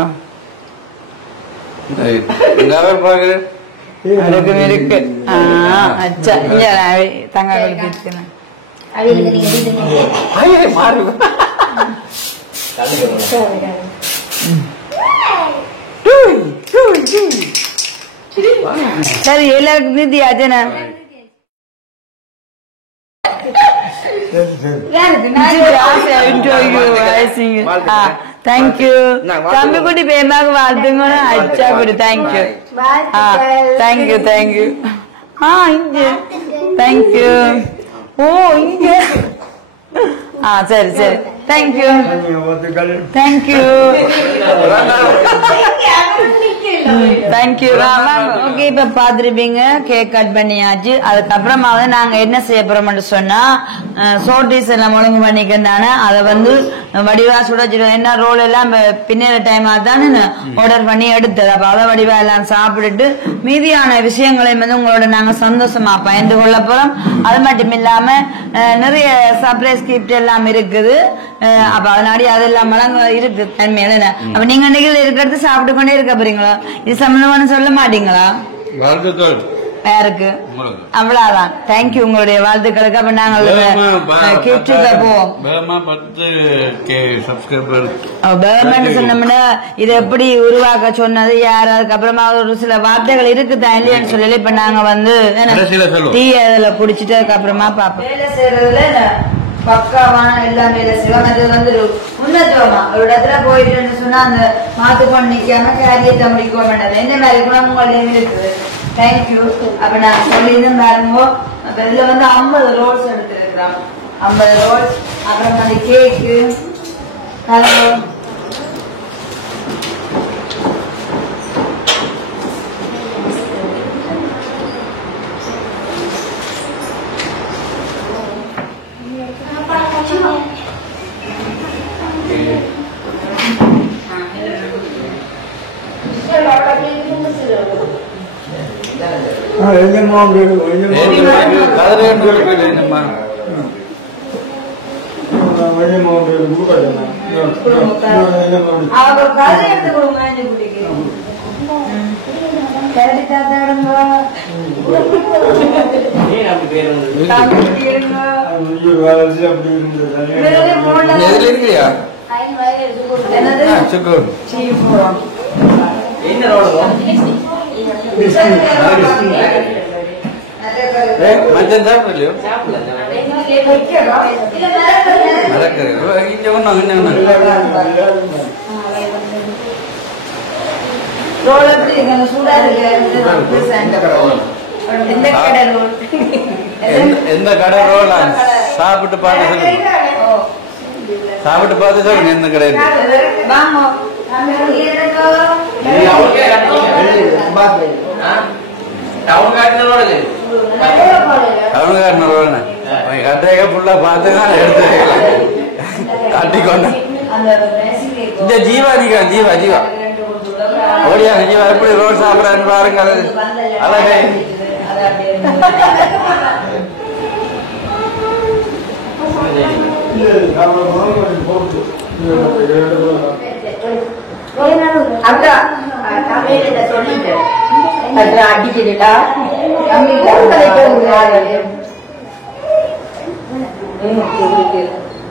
இந்த அவர் பாக்குறேன். அதுக்கு இருக்கு அச்சா இங்க தங்க கொடுத்துருக்கேன் அவங்களுக்கு நீங்க தீட்டுங்க சரி எல்லாருக்கும் தீத்தியாச்சேண்ணா தேங்க்யூ தம்பி குட்டி பேமாக வாழ்த்துங்க அச்சா குடி தேங்க்யூ தேங்க்யூ தேங்க்யூ இங்க தேங்க்யூ ஓ இங்க சரி சரி தேங்க்யூ தேங்க்யூ தேங்க்யூ ஓகே இப்ப பாத்துருப்பீங்க கேக் கட் பண்ணியாச்சு அதுக்கப்புறமா வந்து நாங்க என்ன செய்ய போறோம்னு சொன்னா சோட்டீஸ் எல்லாம் ஒழுங்கு பண்ணிக்கிட்டானே அதை வந்து வடிவா சுடச்சிடும் என்ன ரோல் எல்லாம் பின்னர் டைம் தானே ஆர்டர் பண்ணி எடுத்தது அப்ப அதை வடிவா எல்லாம் சாப்பிட்டுட்டு மீதியான விஷயங்களை வந்து உங்களோட நாங்க சந்தோஷமா பயந்து கொள்ள போறோம் அது மட்டும் இல்லாம நிறைய சர்ப்ரைஸ் கிஃப்ட் எல்லாம் இருக்குது அப்ப அதனாடி அதெல்லாம் மலங்க இருக்கு தன்மையில அப்ப நீங்க நிகழ்ச்சி இருக்கிறது சாப்பிட்டு கொண்டே இருக்க போறீங்களா இது சம்பந்தமான சொல்ல மாட்டீங்களா வாழ்த்துக்கள் யாருக்கு அவ்வளவுதான் தேங்க்யூ உங்களுடைய வாழ்த்துக்களுக்கு அப்ப நாங்கள் கிஃப்ட்டுக்கு போவோம் கவர்மெண்ட் சொன்னோம்னா இதை எப்படி உருவாக்க சொன்னது யார் அதுக்கப்புறமா ஒரு சில வார்த்தைகள் இருக்குதான் இல்லையான்னு சொல்லல இப்ப நாங்க வந்து டீ அதுல குடிச்சிட்டு அதுக்கப்புறமா பாப்போம் வேலை செய்யறதுல பக்காவான எல்லாம் வேலை செய்வோம் அது வந்து உன்னதமா ஒரு இடத்துல போயிட்டு சொன்னா அந்த மாத்துக்கொண்டு நிக்காம காரியத்தை முடிக்க வேண்டாம் என்ன மாதிரி குணம் உங்கள்டையும் இருக்குது தேங்க்யூ அப்ப நான் சொல்லியிருந்தேன் பாருங்க அப்ப இதுல வந்து 50 ரோல்ஸ் எடுத்துருக்கிறோம் 50 ரோல்ஸ் அப்புறம் அந்த கேக்கு மஞ்சள் சாப்பிடலையோ எந்த கடை ரோல் சாப்பிட்டு பார்த்து சொல்லுங்க சாப்பிட்டு பார்த்து சொல்லுங்க எந்த கடை கட்டையாக ஃபுல்லா பார்த்துதான் எடுத்து காட்டிக்கொண்டு இந்த ஜீவா நீங்க ஜீவா ஜீவா ஓடியா ஜீவா எப்படி ரோல் சாப்பிடறான்னு பாருங்க அழகே அக்கா அடிக்கிறா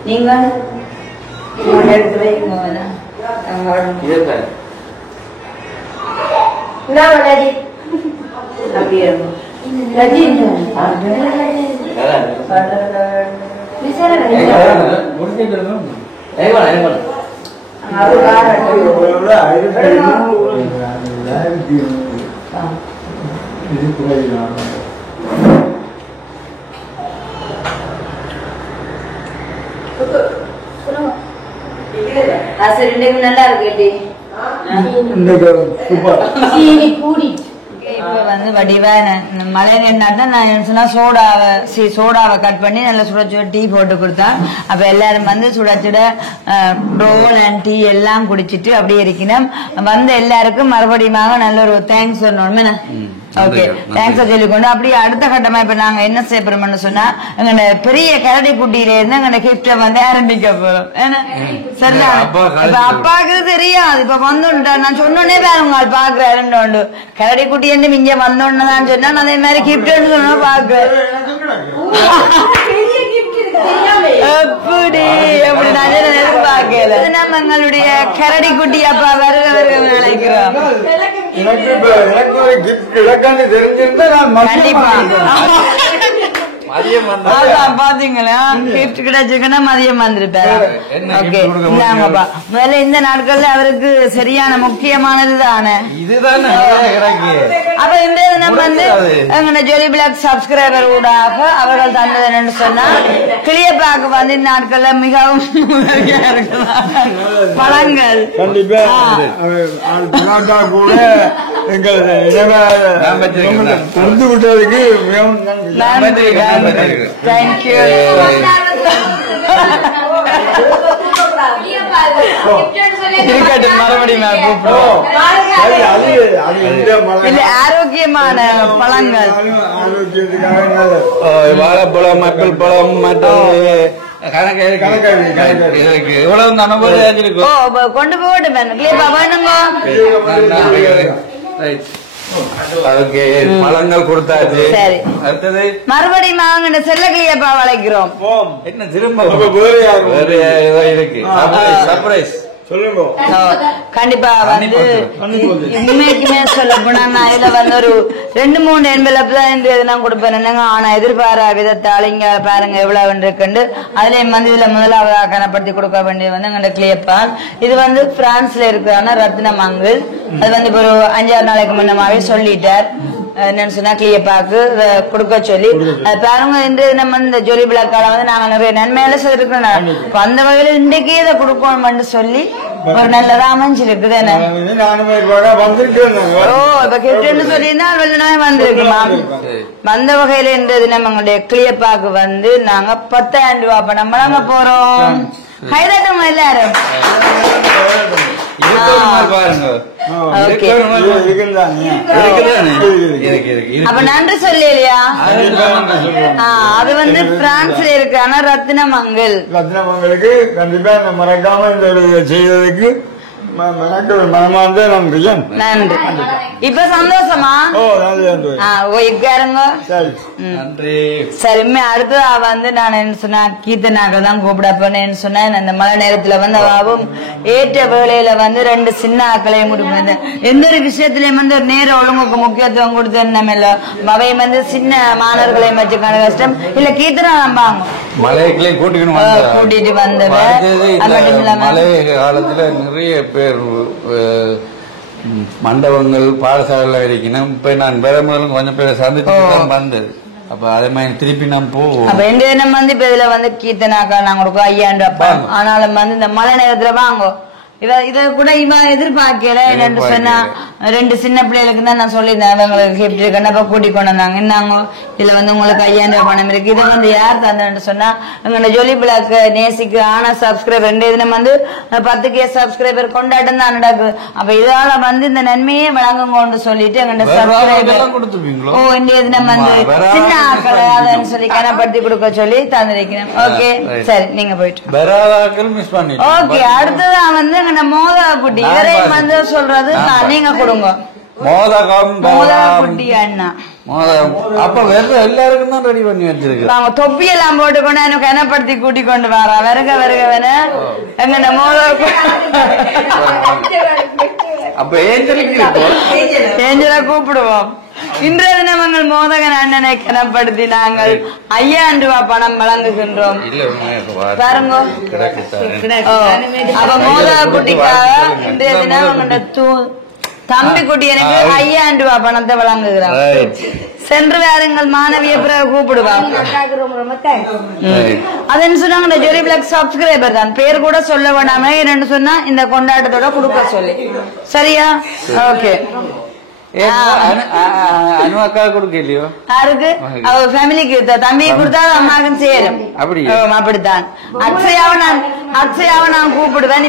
நீங்க எடுத்து வைங்க அப்படியே நல்லா இருக்கு இப்ப வந்து வடிவா மழை நேரம் நான் சொன்னா சோடாவை கட் பண்ணி நல்லா சுட சுட டீ போட்டு கொடுத்தா அப்ப எல்லாரும் வந்து சுட சுட ரோல் அண்ட் டீ எல்லாம் குடிச்சிட்டு அப்படியே இருக்கணும் வந்து எல்லாருக்கும் மறுபடியும் நல்ல ஒரு தேங்க்ஸ் சொல்லணுமே. ஓகே தேங்க்ஸ் சொல்லிக்கொண்டு அப்படியே அடுத்த கட்டமா இப்ப நாங்க என்ன செய்ய போறோம்னு சொன்னா எங்க பெரிய கரடி குட்டியில இருந்து எங்க கிஃப்ட வந்து ஆரம்பிக்க போறோம். சரிதான் இப்ப அப்பாவுக்கு தெரியாது இப்ப வந்துட்டா நான் சொன்னோன்னே வேற உங்க பாக்குறாரு கரடி குட்டி இருந்து இங்க வந்தோன்னு சொன்னா அதே மாதிரி கிஃப்ட் சொன்னா பாக்குறேன் எப்படி எப்படி நான் எதிர்பார்க்கல நம்ம எங்களுடைய கரடி குட்டி அப்பா வருக நினைக்கிறோம். பாத்தீங்களா கிஃப்ட் கிடைச்சிருக்குன்னா மதியம் வந்திருப்பாரு. ஓகே இந்தாங்கப்பா முதல்ல இந்த நாட்கள்ல அவருக்கு சரியான முக்கியமானது தானே இதுதானே. அப்ப இந்த நம்ம வந்து எங்க ஜொலி பிளாக் சப்ஸ்கிரைபர் ஊடாக அவர்கள் தந்தது என்னன்னு சொன்னா கிளியப்பாக்கு வந்து இந்த நாட்கள்ல மிகவும் பழங்கள் கூட எங்கள் தந்து விட்டதுக்கு மிகவும் நன்றி. தேங்க்யூ. மறுபடியும் இல்ல ஆரோக்கியமான பழங்கள் வாழைப்பழம் மக்கள் பழம் மற்றது கொண்டு போட்டு வேணுங்க பழங்கள் கொடுத்தாச்சு. சரி அடுத்தது மறுபடியும் நாங்க செல்ல கிளியப்பா வளைக்கிறோம். என்ன திரும்ப இருக்கு சர்ப்ரைஸ் சொல்லுங்க. கண்டிப்பா வந்து உண்மைக்குமே சொல்ல போனா நான் இதுல வந்து ஒரு 2-3 என்வெலப் தான் என்று நான் கொடுப்பேன் என்னங்க. ஆனா எதிர்பாரா விதத்தால் இங்க பாருங்க எவ்வளவு இருக்குண்டு அதுலயும் வந்து இதுல முதலாவதாக கனப்படுத்தி கொடுக்க வேண்டியது வந்து எங்க கிளியப்பால். இது வந்து பிரான்ஸ்ல இருக்கிறான ரத்னமங்கிள். அது வந்து இப்போ ஒரு 5-6 நாளைக்கு முன்னமாவே சொல்லிட்டார் என்னன்னு சொன்னா கிளியப்பாக்கு கொடுக்க சொல்லி பாருங்க. இன்று நம்ம இந்த ஜொலி பிளாக்கால வந்து நாங்க நிறைய நன்மையில செய்திருக்கோம். அந்த வகையில இன்றைக்கு இதை கொடுக்கணும்னு சொல்லி ஒரு நல்லதா அமைஞ்சிருக்குது. என்ன ஓ இப்ப கிஃப்ட்னு சொல்லியிருந்தா வெள்ளனாவே வந்திருக்குமா. வந்த வகையில இந்த தினம் எங்களுடைய கிளியப்பாக்கு வந்து நாங்க 10,000 ரூபாய் பணம் வழங்க போறோம். கைதட்டம் எல்லாரும் அப்ப நன்றி சொல்லலையா. அது வந்து பிரான்ஸ்ல இருக்கு ஆனா ரத்னமங்களுக்கு கண்டிப்பா மறக்காம இந்த செய்ததுக்கு மனமார்ந்த நன்றி. நன்றி. இப்ப சந்தோஷமா உட்காருங்க. சரி அடுத்ததா வந்து நான் என்ன சொன்னா கீர்த்தனாக தான் கூப்பிட போனேன்னு சொன்னேன். அந்த மழை நேரத்துல வந்து அவாவும் ஏற்ற வேளையில வந்து 2 சின்ன ஆக்களையும் கொடுக்க எந்த ஒரு விஷயத்திலயும் வந்து ஒரு நேர ஒழுங்குக்கு முக்கியத்துவம் கொடுத்து நம்ம இல்ல அவை வந்து சின்ன மாணவர்களையும் வச்சுக்கான கஷ்டம் இல்ல கீர்த்தனா நம்பாங்க மலைகளை கூட்டிட்டு வந்தவன். மழை காலத்துல நிறைய பேர் மண்டபங்கள் பாடசாலைல இருக்கணும். இப்ப நான் வேற முதல்ல கொஞ்சம் பேரை சந்திச்சு வந்தது. அப்ப அதே மாதிரி திருப்பி நான் போவோம். அப்ப எந்த நம்ம வந்து இப்ப இதுல வந்து கீர்த்தனாக்கா நாங்க கொடுக்க 5000 ரூபாய். ஆனாலும் வந்து இந்த மழை நேரத்துல வாங்க இத கூட இவன் எதிர்பார்க்கல. என்னன்னு சொன்னா 2 சின்ன பிள்ளைகளுக்கு தான் நான் சொல்லியிருந்தேன் அவங்களுக்கு கிஃப்ட் கண்டிப்பா கூட்டி கொண்டு வந்தாங்க. என்னங்க இதுல வந்து உங்களுக்கு 5000 ரூபாய் பணம் இருக்கு. இதை வந்து யார் தந்தேன்னு சொன்னா எங்களோட ஜொலி பிளாக் நேசிக்கு ஆனா சப்ஸ்கிரைபர் 2 தினம் வந்து 10K சப்ஸ்கிரைபர் கொண்டாட்டம் தான் நடக்குது. அப்ப இதால வந்து இந்த நன்மையே வழங்குங்கன்னு சொல்லிட்டு எங்களோட சப்ஸ்கிரைபர் இந்திய தினம் வந்து சின்ன ஆக்களை அதன்னு சொல்லி கனப்படுத்தி கொடுக்க சொல்லி தந்திருக்கிறேன். ஓகே சரி நீங்க போயிட்டு ஓகே அடுத்ததான் வந்து மோதா குட்டி இவரையும் வந்து சொல்றது நீங்க கொடுங்க. மோதகம் குட்டி அண்ணா மோதகம் அப்ப வேற எல்லாருக்கும் தான் ரெடி பண்ணி வச்சிருக்கு நாங்க தொப்பியெல்லாம் போட்டு கொண்டு எனக்கு கனப்படுத்தி கூட்டி கொண்டு வரா வருகவன எங்க மோதகம் அப்ப ஏஞ்சலுக்கு கூப்பிடுவோம். இன்றைய தினம் எங்கள் மோதகன் அண்ணனை கனப்படுத்தி நாங்கள் 5000 ரூபாய் பணம் வழங்குகின்றோம். பாருங்க அப்ப மோதக குட்டிக்காக இன்றைய தினம் எங்களோட தம்பி குட்டி எனக்கு 5000 ரூபாய் பணத்தை வழங்குகிறார். சென்று வாருங்கள் மாணவிய பிறகு கூப்பிடுவாங்க. அதுன்னு சொன்னாங்க ஜொலி பிளாக் சப்ஸ்கிரைபர் தான் பேர் கூட சொல்ல வேண்டாமே என்னன்னு சொன்னா இந்த கொண்டாட்டத்தோட கொடுக்க சொல்லி சரியா? ஓகே அனுவாக்கா கொடுக்கலையோ யாருக்கு அவ ஃபேமிலிக்கு தம்பி கொடுத்தா அம்மாக்கும் சேரும் அப்படித்தான். அக்ஷயாவை நான் கூப்பிடுவேன்.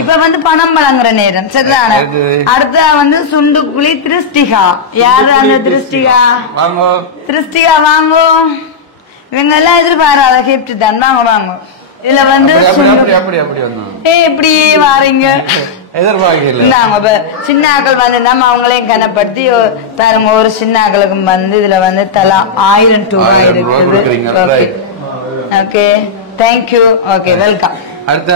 இப்ப வந்து பணம் வழங்குற நேரம் சரிதான. அடுத்த சுண்டுக்குழி திருஷ்டிகா. யாரு அந்த திருஷ்டிகா? திருஷ்டிகா வாங்கோ. இவங்க எல்லாம் எதிர்பாராத கிஃப்ட் தான். வாங்க வாங்க. இதுல எப்படி வாரீங்க எதிர்பார்க்கல. சின்ன ஆக்கள் வந்து நம்ம அவங்களையும் கனப்படுத்தி பாருங்க. ஒரு சின்ன ஆக்களுக்கு இதுல தலா 1000 ரூபாய் இருக்குது. Okay thank you. Okay welcome. அடுத்த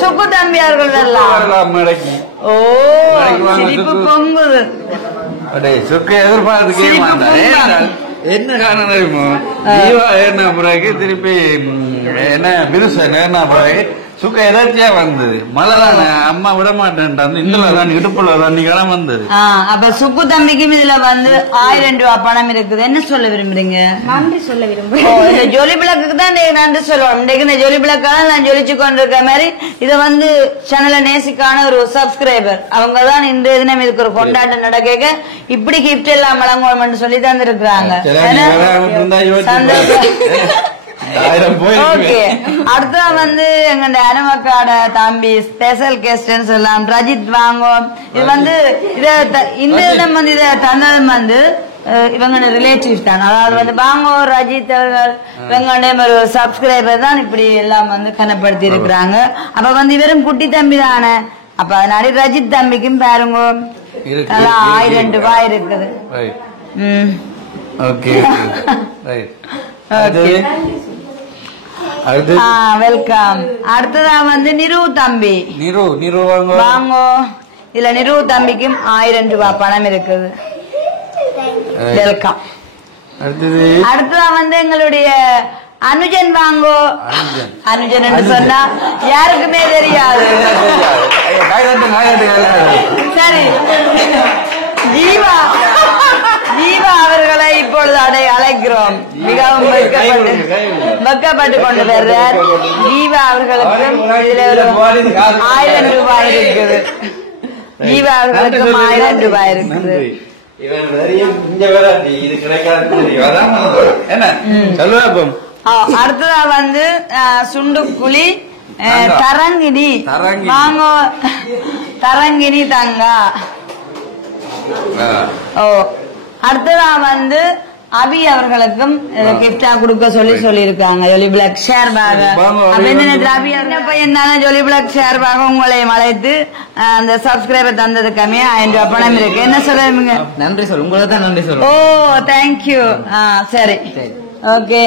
சுக்கு தம்பியார்கள் வரலாம். ஓ சிரிப்பு பொங்குது. சுக்கு எதிர்பார்த்து என்ன காரணம் தெரியுமோ என்ன பிறகு திருப்பி என்ன விருசன் என்ன பிறகு சுக்க எதாச்சியா வந்தது மலரான அம்மா விட மாட்டேன் இந்துலதான் இடுப்புலதான் நிகழம் வந்தது. அப்ப சுப்பு தம்பிக்கும் இதுல 1000 ரூபாய் பணம் இருக்குது. என்ன சொல்ல விரும்புறீங்க? நன்றி சொல்ல விரும்புறேன். ஜொலி பிளாக்கு தான் நன்றி சொல்லுவோம். இன்றைக்கு இந்த ஜொலி பிளாக்கால நான் ஜொலிச்சு கொண்டிருக்க மாதிரி இதை சேனலை நேசிக்கான ஒரு சப்ஸ்கிரைபர் அவங்கதான் இன்றைய தினம் இதுக்கு ஒரு கொண்டாட்டம் நடக்க இப்படி கிஃப்ட் எல்லாம் வழங்குவோம் சொல்லி தந்திருக்கிறாங்க. அடுத்த எங்க அனுமக்காட தம்பி ஸ்பெஷல் கெஸ்ட் சொல்லலாம் ரஜித் வாங்கும். இது இந்த இடம் இதை தந்தது இவங்க ரிலேட்டிவ் தான். அதாவது வாங்கோ ரஜித் அவர்கள் இவங்க ஒரு சப்ஸ்கிரைபர் தான் இப்படி எல்லாம் கனப்படுத்தி இருக்கிறாங்க. அப்ப இவரும் குட்டி தம்பி தானே. அப்ப அதனால ரஜித் தம்பிக்கும் பாருங்க 1000 ரூபாய் இருக்குது. வெல்கம். அடுத்ததா நிரு தம்பி வாங்கோ. இதுல நிரு தம்பிக்கும் 1000 ரூபாய் பணம் இருக்குது. வெல்கம். அடுத்ததா எங்களுடைய அனுஜன் வாங்கோ. அனுஜன் என்று சொன்னா யாருக்குமே தெரியாது. சரி ஜீவா அவர்களை இப்பொழுது அழைக்கிறோம். மிகவும் வெக்கப்பட்டு கொண்டு வர்றார். ஜீவா அவர்களுக்கு இதுல ஒரு 1000 ரூபாய் இருக்குது. ஜீவா அவர்களுக்கு 1000 ரூபாய் இருக்குது. அடுத்ததா சுண்டுக்குழி தரங்கினி வாங்கோ. தரங்கினி தங்கா. ஓ அடுத்ததா அபி அவர்களுக்கும் கிஃப்டா கொடுக்க சொல்லி இருக்காங்க. ஜொலி பிளாக் ஷேர் பாக அபி என்னால ஜொலி பிளாக் ஷேர் பாக உங்களையும் அழைத்து அந்த சப்ஸ்கிரைபர் தந்தது கம்மியா 1000 ரூபாய் பணம் இருக்கு. என்ன சொல்லுங்க? நன்றி சொல்லு. உங்களை தான் நன்றி சொல்லு. ஓ தேங்க்யூ. சரி ஓகே.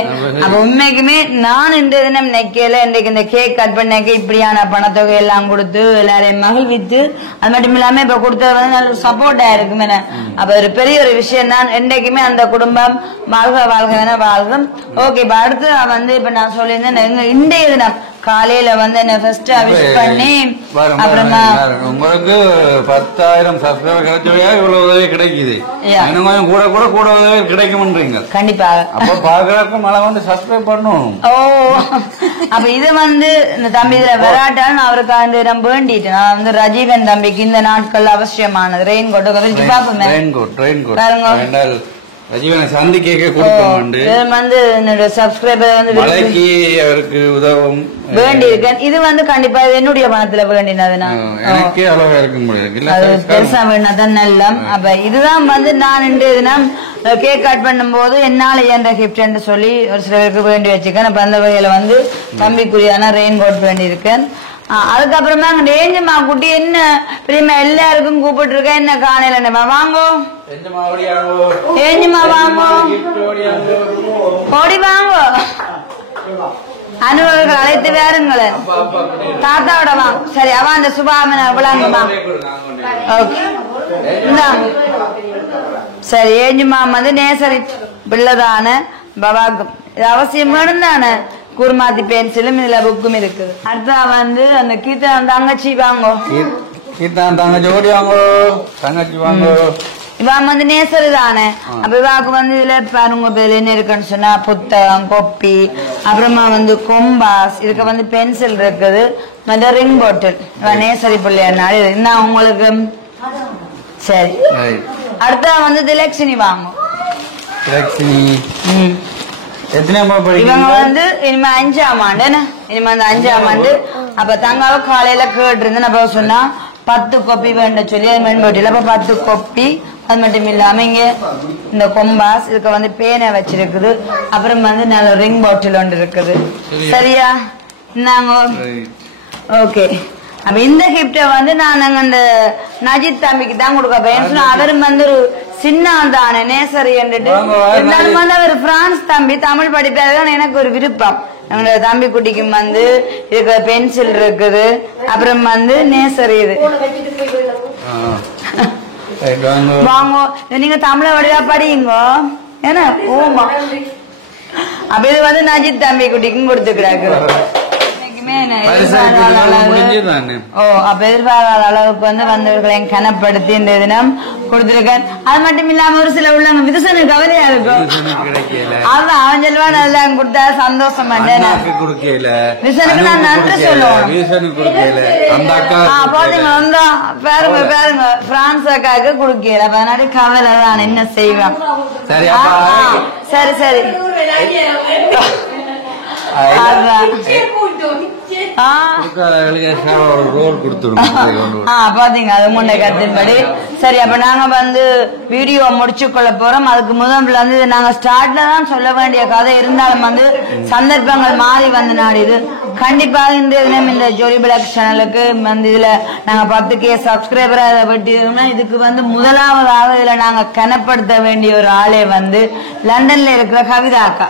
அப்ப உண்மைக்குமே நான் இந்த தினம் நெக்கையில இன்றைக்கு இந்த கேக் கட் பண்ணக்க இப்படியான பணத்தொகை எல்லாம் கொடுத்து எல்லாரையும் மகிழ்வித்து அது மட்டும் இல்லாம இப்ப கொடுத்தது நல்ல சப்போர்ட்டா இருக்குமே. அப்ப ஒரு பெரிய ஒரு விஷயம் தான். என்றைக்குமே அந்த குடும்பம் வாழ்க வாழ்கும். ஓகே. இப்ப அடுத்து இப்ப நான் சொல்லியிருந்தேன் இன்றைய தினம் காலையில என்ன ஃபர்ஸ்ட் விஷ் பண்ணி அப்புறமா உங்களுக்கு 10,000 சப்ஸ்கிரைபர் கிடைச்சவையா இவ்வளவு உதவி கிடைக்குது. இன்னும் கூட உதவி கிடைக்கும்ன்றீங்க. கண்டிப்பா. அப்ப பாக்குறதுக்கு மழை சப்ஸ்கிரைப் பண்ணும். ஓ அப்ப இது இந்த தம்பி இதுல விராட்டான்னு அவருக்கு நான் வேண்டிட்டேன். நான் ரஜீவன் தம்பிக்கு இந்த நாட்கள் அவசியமானது ரெயின் கோட் கவிழ்ச்சி பாப்போமே. ரெயின் ரஜீவனை சந்தி கேட்க கொடுப்போம். சப்ஸ்கிரைபர் மலைக்கு அவருக்கு உதவும் வேண்டி இருக்கேன். இது கண்டிப்பா என்னுடைய பணத்துல வேண்டினது. எனக்கே அளவா இருக்க முடியாது. அது பெருசா வேணாதான் நல்லம். அப்ப இதுதான் நான் இன்றைய தினம் கேக் கட் பண்ணும் போது என்னால இயன்ற கிஃப்ட் சொல்லி ஒரு சில பேருக்கு வேண்டி வச்சுக்கேன். அப்ப அந்த வகையில தம்பிக்குரியான ரெயின் கோட் வேண்டி இருக்கேன். அதுக்கப்புறமா அங்க ஏஞ்சம்மா குட்டி என்ன பிரியமா எல்லாருக்கும் கூப்பிட்டு இருக்க என்ன காணையில வாங்கோ ஏஞ்சம்மா வாங்கோ ஓடி வாங்கோ அனுபவர்கள் அழைத்து வேறுங்களேன் தாத்தாவோட வாங்க சரி அவன் அந்த சுபாமன விளாங்கம்மா சரி ஏஞ்சுமா வந்து நேசரி பிள்ளைதான பவாக்கும் இது அவசியம் வேணும் தானே குருமாத்தி பென்சிலும் இதுல புக்கும் இருக்குது அடுத்தா வந்து அந்த கீர்த்தன் தங்கச்சி வாங்கோ கீர்த்தன் தங்கச்சி ஓடி வாங்கோ தங்கச்சி வாங்கோ இவன் வந்து நேசரு தானே அப்ப இவாக்கு வந்து இதுல பாருங்க பேர்ல என்ன இருக்குன்னு சொன்னா புத்தகம் கொப்பி அப்புறமா வந்து கொம்பாஸ் இதுக்கு வந்து பென்சில் இருக்குது மற்ற ரிங் பாட்டில் இவன் நேசரி பிள்ளையாரு என்ன உங்களுக்கு சரி அடுத்த வந்து திலக்ஷினி வாங்கும் இவங்க வந்து இனிமே 5ஆம் ஆண்டு இனிமே அந்த 5ஆம் ஆண்டு அப்ப தங்காவ காலையில கேட்டு இருந்தேன் அப்ப சொன்னா 10 கொப்பி வேண்ட சொல்லி அது மென்பட்டியில அப்ப 10 கொப்பி அது மட்டும் இல்லாம இங்க இந்த கொம்பாஸ் இதுக்கு வந்து பேனை வச்சிருக்குது அப்புறம் வந்து நல்ல ரிங் பாட்டில் ஒன்று இருக்குது சரியா நாங்க ஓகே அப்ப இந்த கிஃப்ட வந்து நான் அந்த நஜித் தம்பிக்கு தான் கொடுக்க போறேன் அவரும் வந்து ஒரு சின்ன தானே நேசரி இருந்தாலும் வந்து அவர் பிரான்ஸ் தம்பி தமிழ் படிப்பதான் எனக்கு ஒரு விருப்பம் நம்மளோட தம்பி குட்டிக்கும் வந்து இதுக்கு பென்சில் இருக்குது அப்புறம் வந்து நேசரி இது வாங்க நீங்க தமிழ வழியா படிங்க ஏன்னா ஓமா அப்ப இது வந்து நஜித் தம்பி குட்டிக்கும் கொடுத்துக்கிறாங்க எதிர்பாராத அளவுக்கு வந்து வந்தவர்களை கனப்படுத்தி இந்த தினம் கொடுத்திருக்கேன் அது மட்டும் இல்லாம ஒரு சில உள்ளவங்க விதுசனு கவலையா இருக்கும் அதான் அவன் சொல்லுவான் நல்லா கொடுத்தா சந்தோஷம் விதுசனுக்கு நான் நன்றி சொல்லுவேன் பாருங்க பாருங்க பிரான்ஸ் அக்காவுக்கு கொடுக்கல அதனால கவலை தான் என்ன செய்வான் சரி சரி பாத்தீங்க அது முன்ன கருத்தின்படி சரி அப்ப நாங்க வந்து வீடியோ முடிச்சு கொள்ள போறோம் அதுக்கு முதல்ல வந்து நாங்க ஸ்டார்ட்ல தான் சொல்ல வேண்டிய கதை இருந்தாலும் வந்து சந்தர்ப்பங்கள் மாறி வந்து நாடிது கண்டிப்பாக இந்த தினம் இந்த ஜோலி பிளாக் சேனலுக்கு வந்து இதுல நாங்க 10K சப்ஸ்கிரைபர் வெட்டினா இதுக்கு வந்து முதலாவதாக இதுல நாங்க கனப்படுத்த வேண்டிய ஒரு ஆளே வந்து லண்டன்ல இருக்கிற கவிதா அக்கா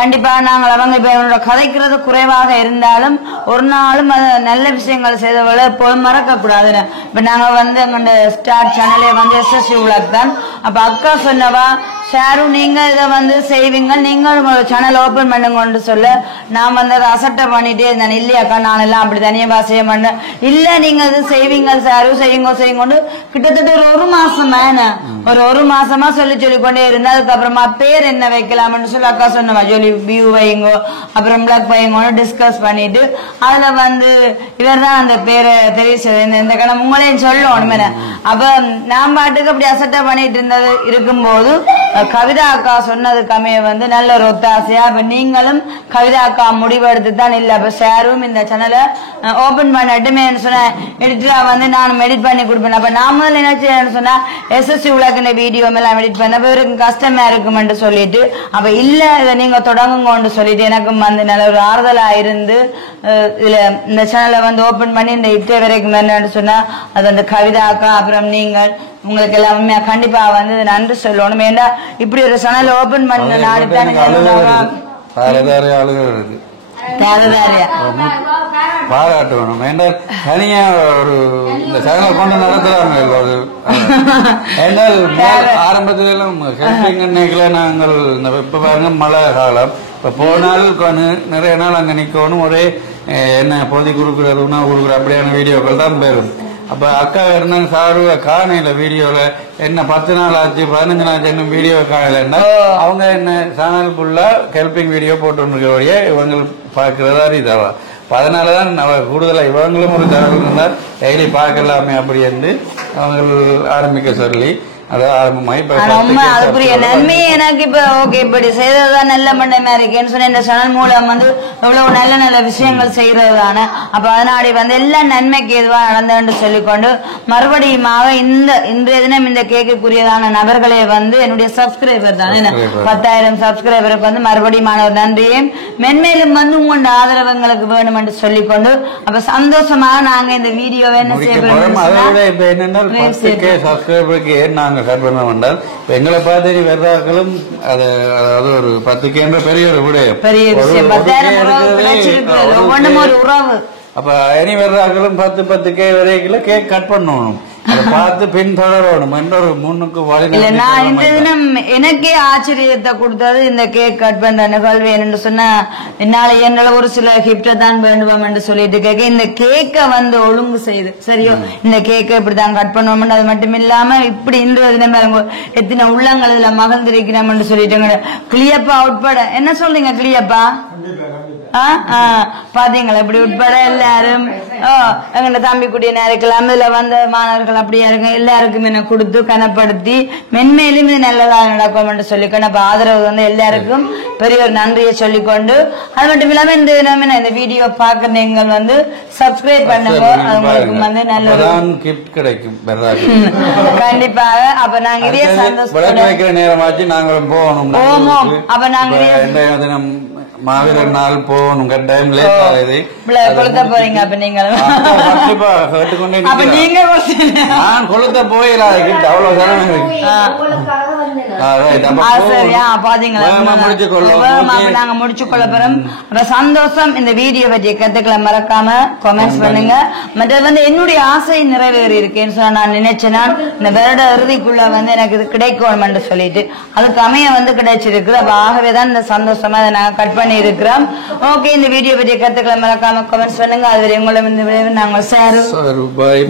கண்டிப்பாக நாங்கள் அவங்க இப்ப என்னோட கதைக்கிறது குறைவாக இருந்தாலும் ஒரு நாளும் நல்ல விஷயங்கள் செய்தவளை எப்போதும் மறக்க கூடாதுன்னு இப்ப நாங்க வந்து எங்க ஸ்டார் சேனலே வந்து SSC விளாக் தான் அப்ப அக்கா சொன்னவா ஷாரும் நீங்க இதை வந்து செய்வீங்க நீங்க சேனல் ஓபன் பண்ணுங்கன்னு சொல்ல நான் வந்து அதை அசட்டை பண்ணிட்டே இருந்தேன் இல்லையாக்கா நான் எல்லாம் அப்படி தனியா செய்ய மாட்டேன் இல்ல நீங்க இது செய்வீங்க ஷாரும் செய்யுங்க கிட்டத்தட்ட ஒரு மாசமா ஒரு மாசமா சொல்லி கொண்டே இருந்தா அதுக்கப்புறமா பேர் என்ன வைக்கலாம்னு சொல்லி அக்கா சொன்னவா ஜோலி வியூ வைங்க அப்புறம் பிளாக் வைங்கன்னு டிஸ்கஸ் பண்ணிட்டு அதுல வந்து இவர் தான் அந்த பேரை தெரிவிச்சது இந்த கணம் உங்களையும் சொல்லணும் அப்ப நான் பாட்டுக்கு அப்படி அசட்டை பண்ணிட்டு இருந்தது இருக்கும்போது கவிதா அக்கா சொன்னதுக்குமே வந்து நல்ல ஒரு ஒத்தாசையா அப்ப நீங்களும் கவிதா அக்கா முடிவெடுத்து தான் இல்ல அப்ப ஷேரும் இந்த சேனலை ஓபன் பண்ணட்டுமே சொன்ன எடிட்டரா வந்து நான் எடிட் பண்ணி கொடுப்பேன் அப்ப நான் முதல்ல என்ன செய்யணும்னு சொன்னா SSC உலகின வீடியோ எல்லாம் எடிட் பண்ண இவருக்கு கஷ்டமா இருக்குமென்று சொல்லிட்டு அப்ப இல்ல இதை நீங்க தொடங்குங்கன்னு சொல்லிட்டு எனக்கும் வந்து நல்ல ஒரு ஆறுதலா இருந்து இதுல இந்த சேனலை வந்து ஓபன் பண்ணி இந்த இட்டை வரைக்கும் என்னன்னு சொன்னா அது அந்த கவிதா அக்கா அப்புறம் நீங்கள் உங்களுக்கு எல்லாமே கண்டிப்பா வந்து நன்றி சொல்லணும் ஏண்டா இப்படி ஒரு சேனல் ஓபன் பண்ண நாடு தான் பாராட்டு வேணும் வேண்டாம் தனியா ஒரு இந்த சேனல் கொண்டு நடத்துறாங்க ஆரம்பத்துல எல்லாம் ஹெல்பிங் நாங்கள் இப்ப பாருங்க மழை காலம் இப்ப போனால் நிறைய நாள் அங்க நிக்கணும் ஒரே என்ன பொதி கொடுக்குறது உணவு கொடுக்குற அப்படியான வீடியோக்கள் தான் பெறும் அப்ப அக்கா இருந்தாங்க சாரு காணையில வீடியோல என்ன 10 நாள் ஆச்சு 15 நாள் என்ன வீடியோ காணலன்னா அவங்க என்ன சேனலுக்குள்ள ஹெல்பிங் வீடியோ போட்டு இவங்க பாக்குறதா இதாவா அதனாலதான் கூடுதலா இவங்களும் ஒரு சேனல் இருந்தா டெய்லி பார்க்கலாமே அப்படி என்று அவங்க ஆரம்பிக்க சொல்லி அது ஆரம்பமாயி இப்ப ஆனா 10 உண்மை case அதுக்குரிய subscriber நன்மை எனக்கு இப்ப ஓகே இப்படி செய்ததுதான் நல்ல பண்ண இருக்கேன்னு சொன்ன இந்த சேனல் மூலம் வந்து எவ்வளவு நல்ல நல்ல விஷயங்கள் செய்யறது தானே. அப்ப அதனாடி வந்து எல்லா நன்மைக்கு எதுவா நடந்ததுன்னு சொல்லிக்கொண்டு மறுபடியும் இன்றைய தினம் இந்த கேட்கக்கூடியதான நபர்களே வந்து என்னுடைய சப்ஸ்கிரைபர் தானே 10,000 சப்ஸ்கிரைபருக்கு வந்து மறுபடியும் ஒரு நன்றியும் மென்மேலும் வந்து உங்களோட ஆதரவுங்களுக்கு வேணும் என்று சொல்லிக்கொண்டு அப்ப சந்தோஷமாக நாங்க இந்த வீடியோவை என்ன செய்யறோம் அதோட இப்ப என்னன்னா 10K சப்ஸ்கிரைபருக்கு ஏன் நாங்க கட் பண்ண வேண்டாம். எங்களை பார்த்து வெறுதாக்களும் அது ஒரு 10K பெரிய ஒரு விடயம், பெரிய விஷயம். 10,000 ஒவ்வொன்றும் ஒரு உறவு. அப்ப இனி வெறுதாக்களும் 10K வரைக்கும் கேக் கட் பண்ணணும். அதை பார்த்து பின்தொடரணும் என்ற ஒரு முன்னுக்கு வழி. இல்ல நான் இந்த தினம் எனக்கே ஆச்சரியத்தை கொடுத்தது இந்த கேக் கட் பண்ற நிகழ்வு என்னன்னு சொன்னா என்னால என்னால ஒரு சில கிஃப்ட தான் வேண்டுவோம் என்று சொல்லிட்டு கேட்க இந்த கேக்க வந்து ஒழுங்கு செய்து சரியோ இந்த கேக்க இப்படிதான் கட் பண்ணுவோம். அது மட்டும் இல்லாம இப்படி இன்று தினம் எத்தனை உள்ளங்கள் இதுல மகிழ்ந்திருக்கிறோம் என்று சொல்லிட்டு கிளியப்பா உட்பட என்ன சொல்றீங்க கிளியப்பா பாத்தீங்களா இப்படி உட்பட எல்லாரும் எங்க தம்பி குடிய நேரம் இதுல வந்த மாணவர்கள் அப்படியா இருக்கு எல்லாருக்கும் என்ன கொடுத்து கனப்படுத்தி மென்மேலும் இது நல்லதாக நடக்கும் என்று சொல்லிக்கொண்டு அப்ப ஆதரவு வந்து எல்லாருக்கும் பெரிய ஒரு நன்றியை சொல்லிக்கொண்டு அது மட்டும் இல்லாம இந்த வீடியோ பாக்குறீங்க வந்து சப்ஸ்கிரைப் பண்ணுங்க. அவங்களுக்கு வந்து நல்ல ஒரு கிஃப்ட் கிடைக்கும் கண்டிப்பாக. அப்ப நாங்க இதே சந்தோஷம் நேரமாச்சு நாங்களும் போகணும். அப்ப நாங்க மாவீரர் நாள் போகணும் கட்டாயம் லேட் ஆகுது. கொளுத்த போறீங்க அப்ப நீங்க கேட்டுக்கொண்டே நான் கொளுத்த போயிடாது அவ்வளவு நாங்க முடிச்சு கொள்ள போறோம். சந்தோஷம். இந்த வீடியோ பற்றிய கருத்துக்களை மறக்காம கமெண்ட்ஸ் பண்ணுங்க. மற்றது வந்து என்னுடைய ஆசை நிறைவேறி இருக்கேன்னு சொன்னா நான் நினைச்சேன் இந்த வருட இறுதிக்குள்ள வந்து எனக்கு இது கிடைக்கும் என்று சொல்லிட்டு அதுக்கு அமைய வந்து கிடைச்சிருக்கு. அப்ப ஆகவேதான் இந்த சந்தோஷமா அதை நாங்க கட் பண்ணி இருக்கிறோம். ஓகே இந்த வீடியோ பற்றிய கருத்துக்களை மறக்காம கமெண்ட்ஸ் பண்ணுங்க. அதுவரை உங்களும் இந்த விளைவு நாங்கள் சேரும். பாய்.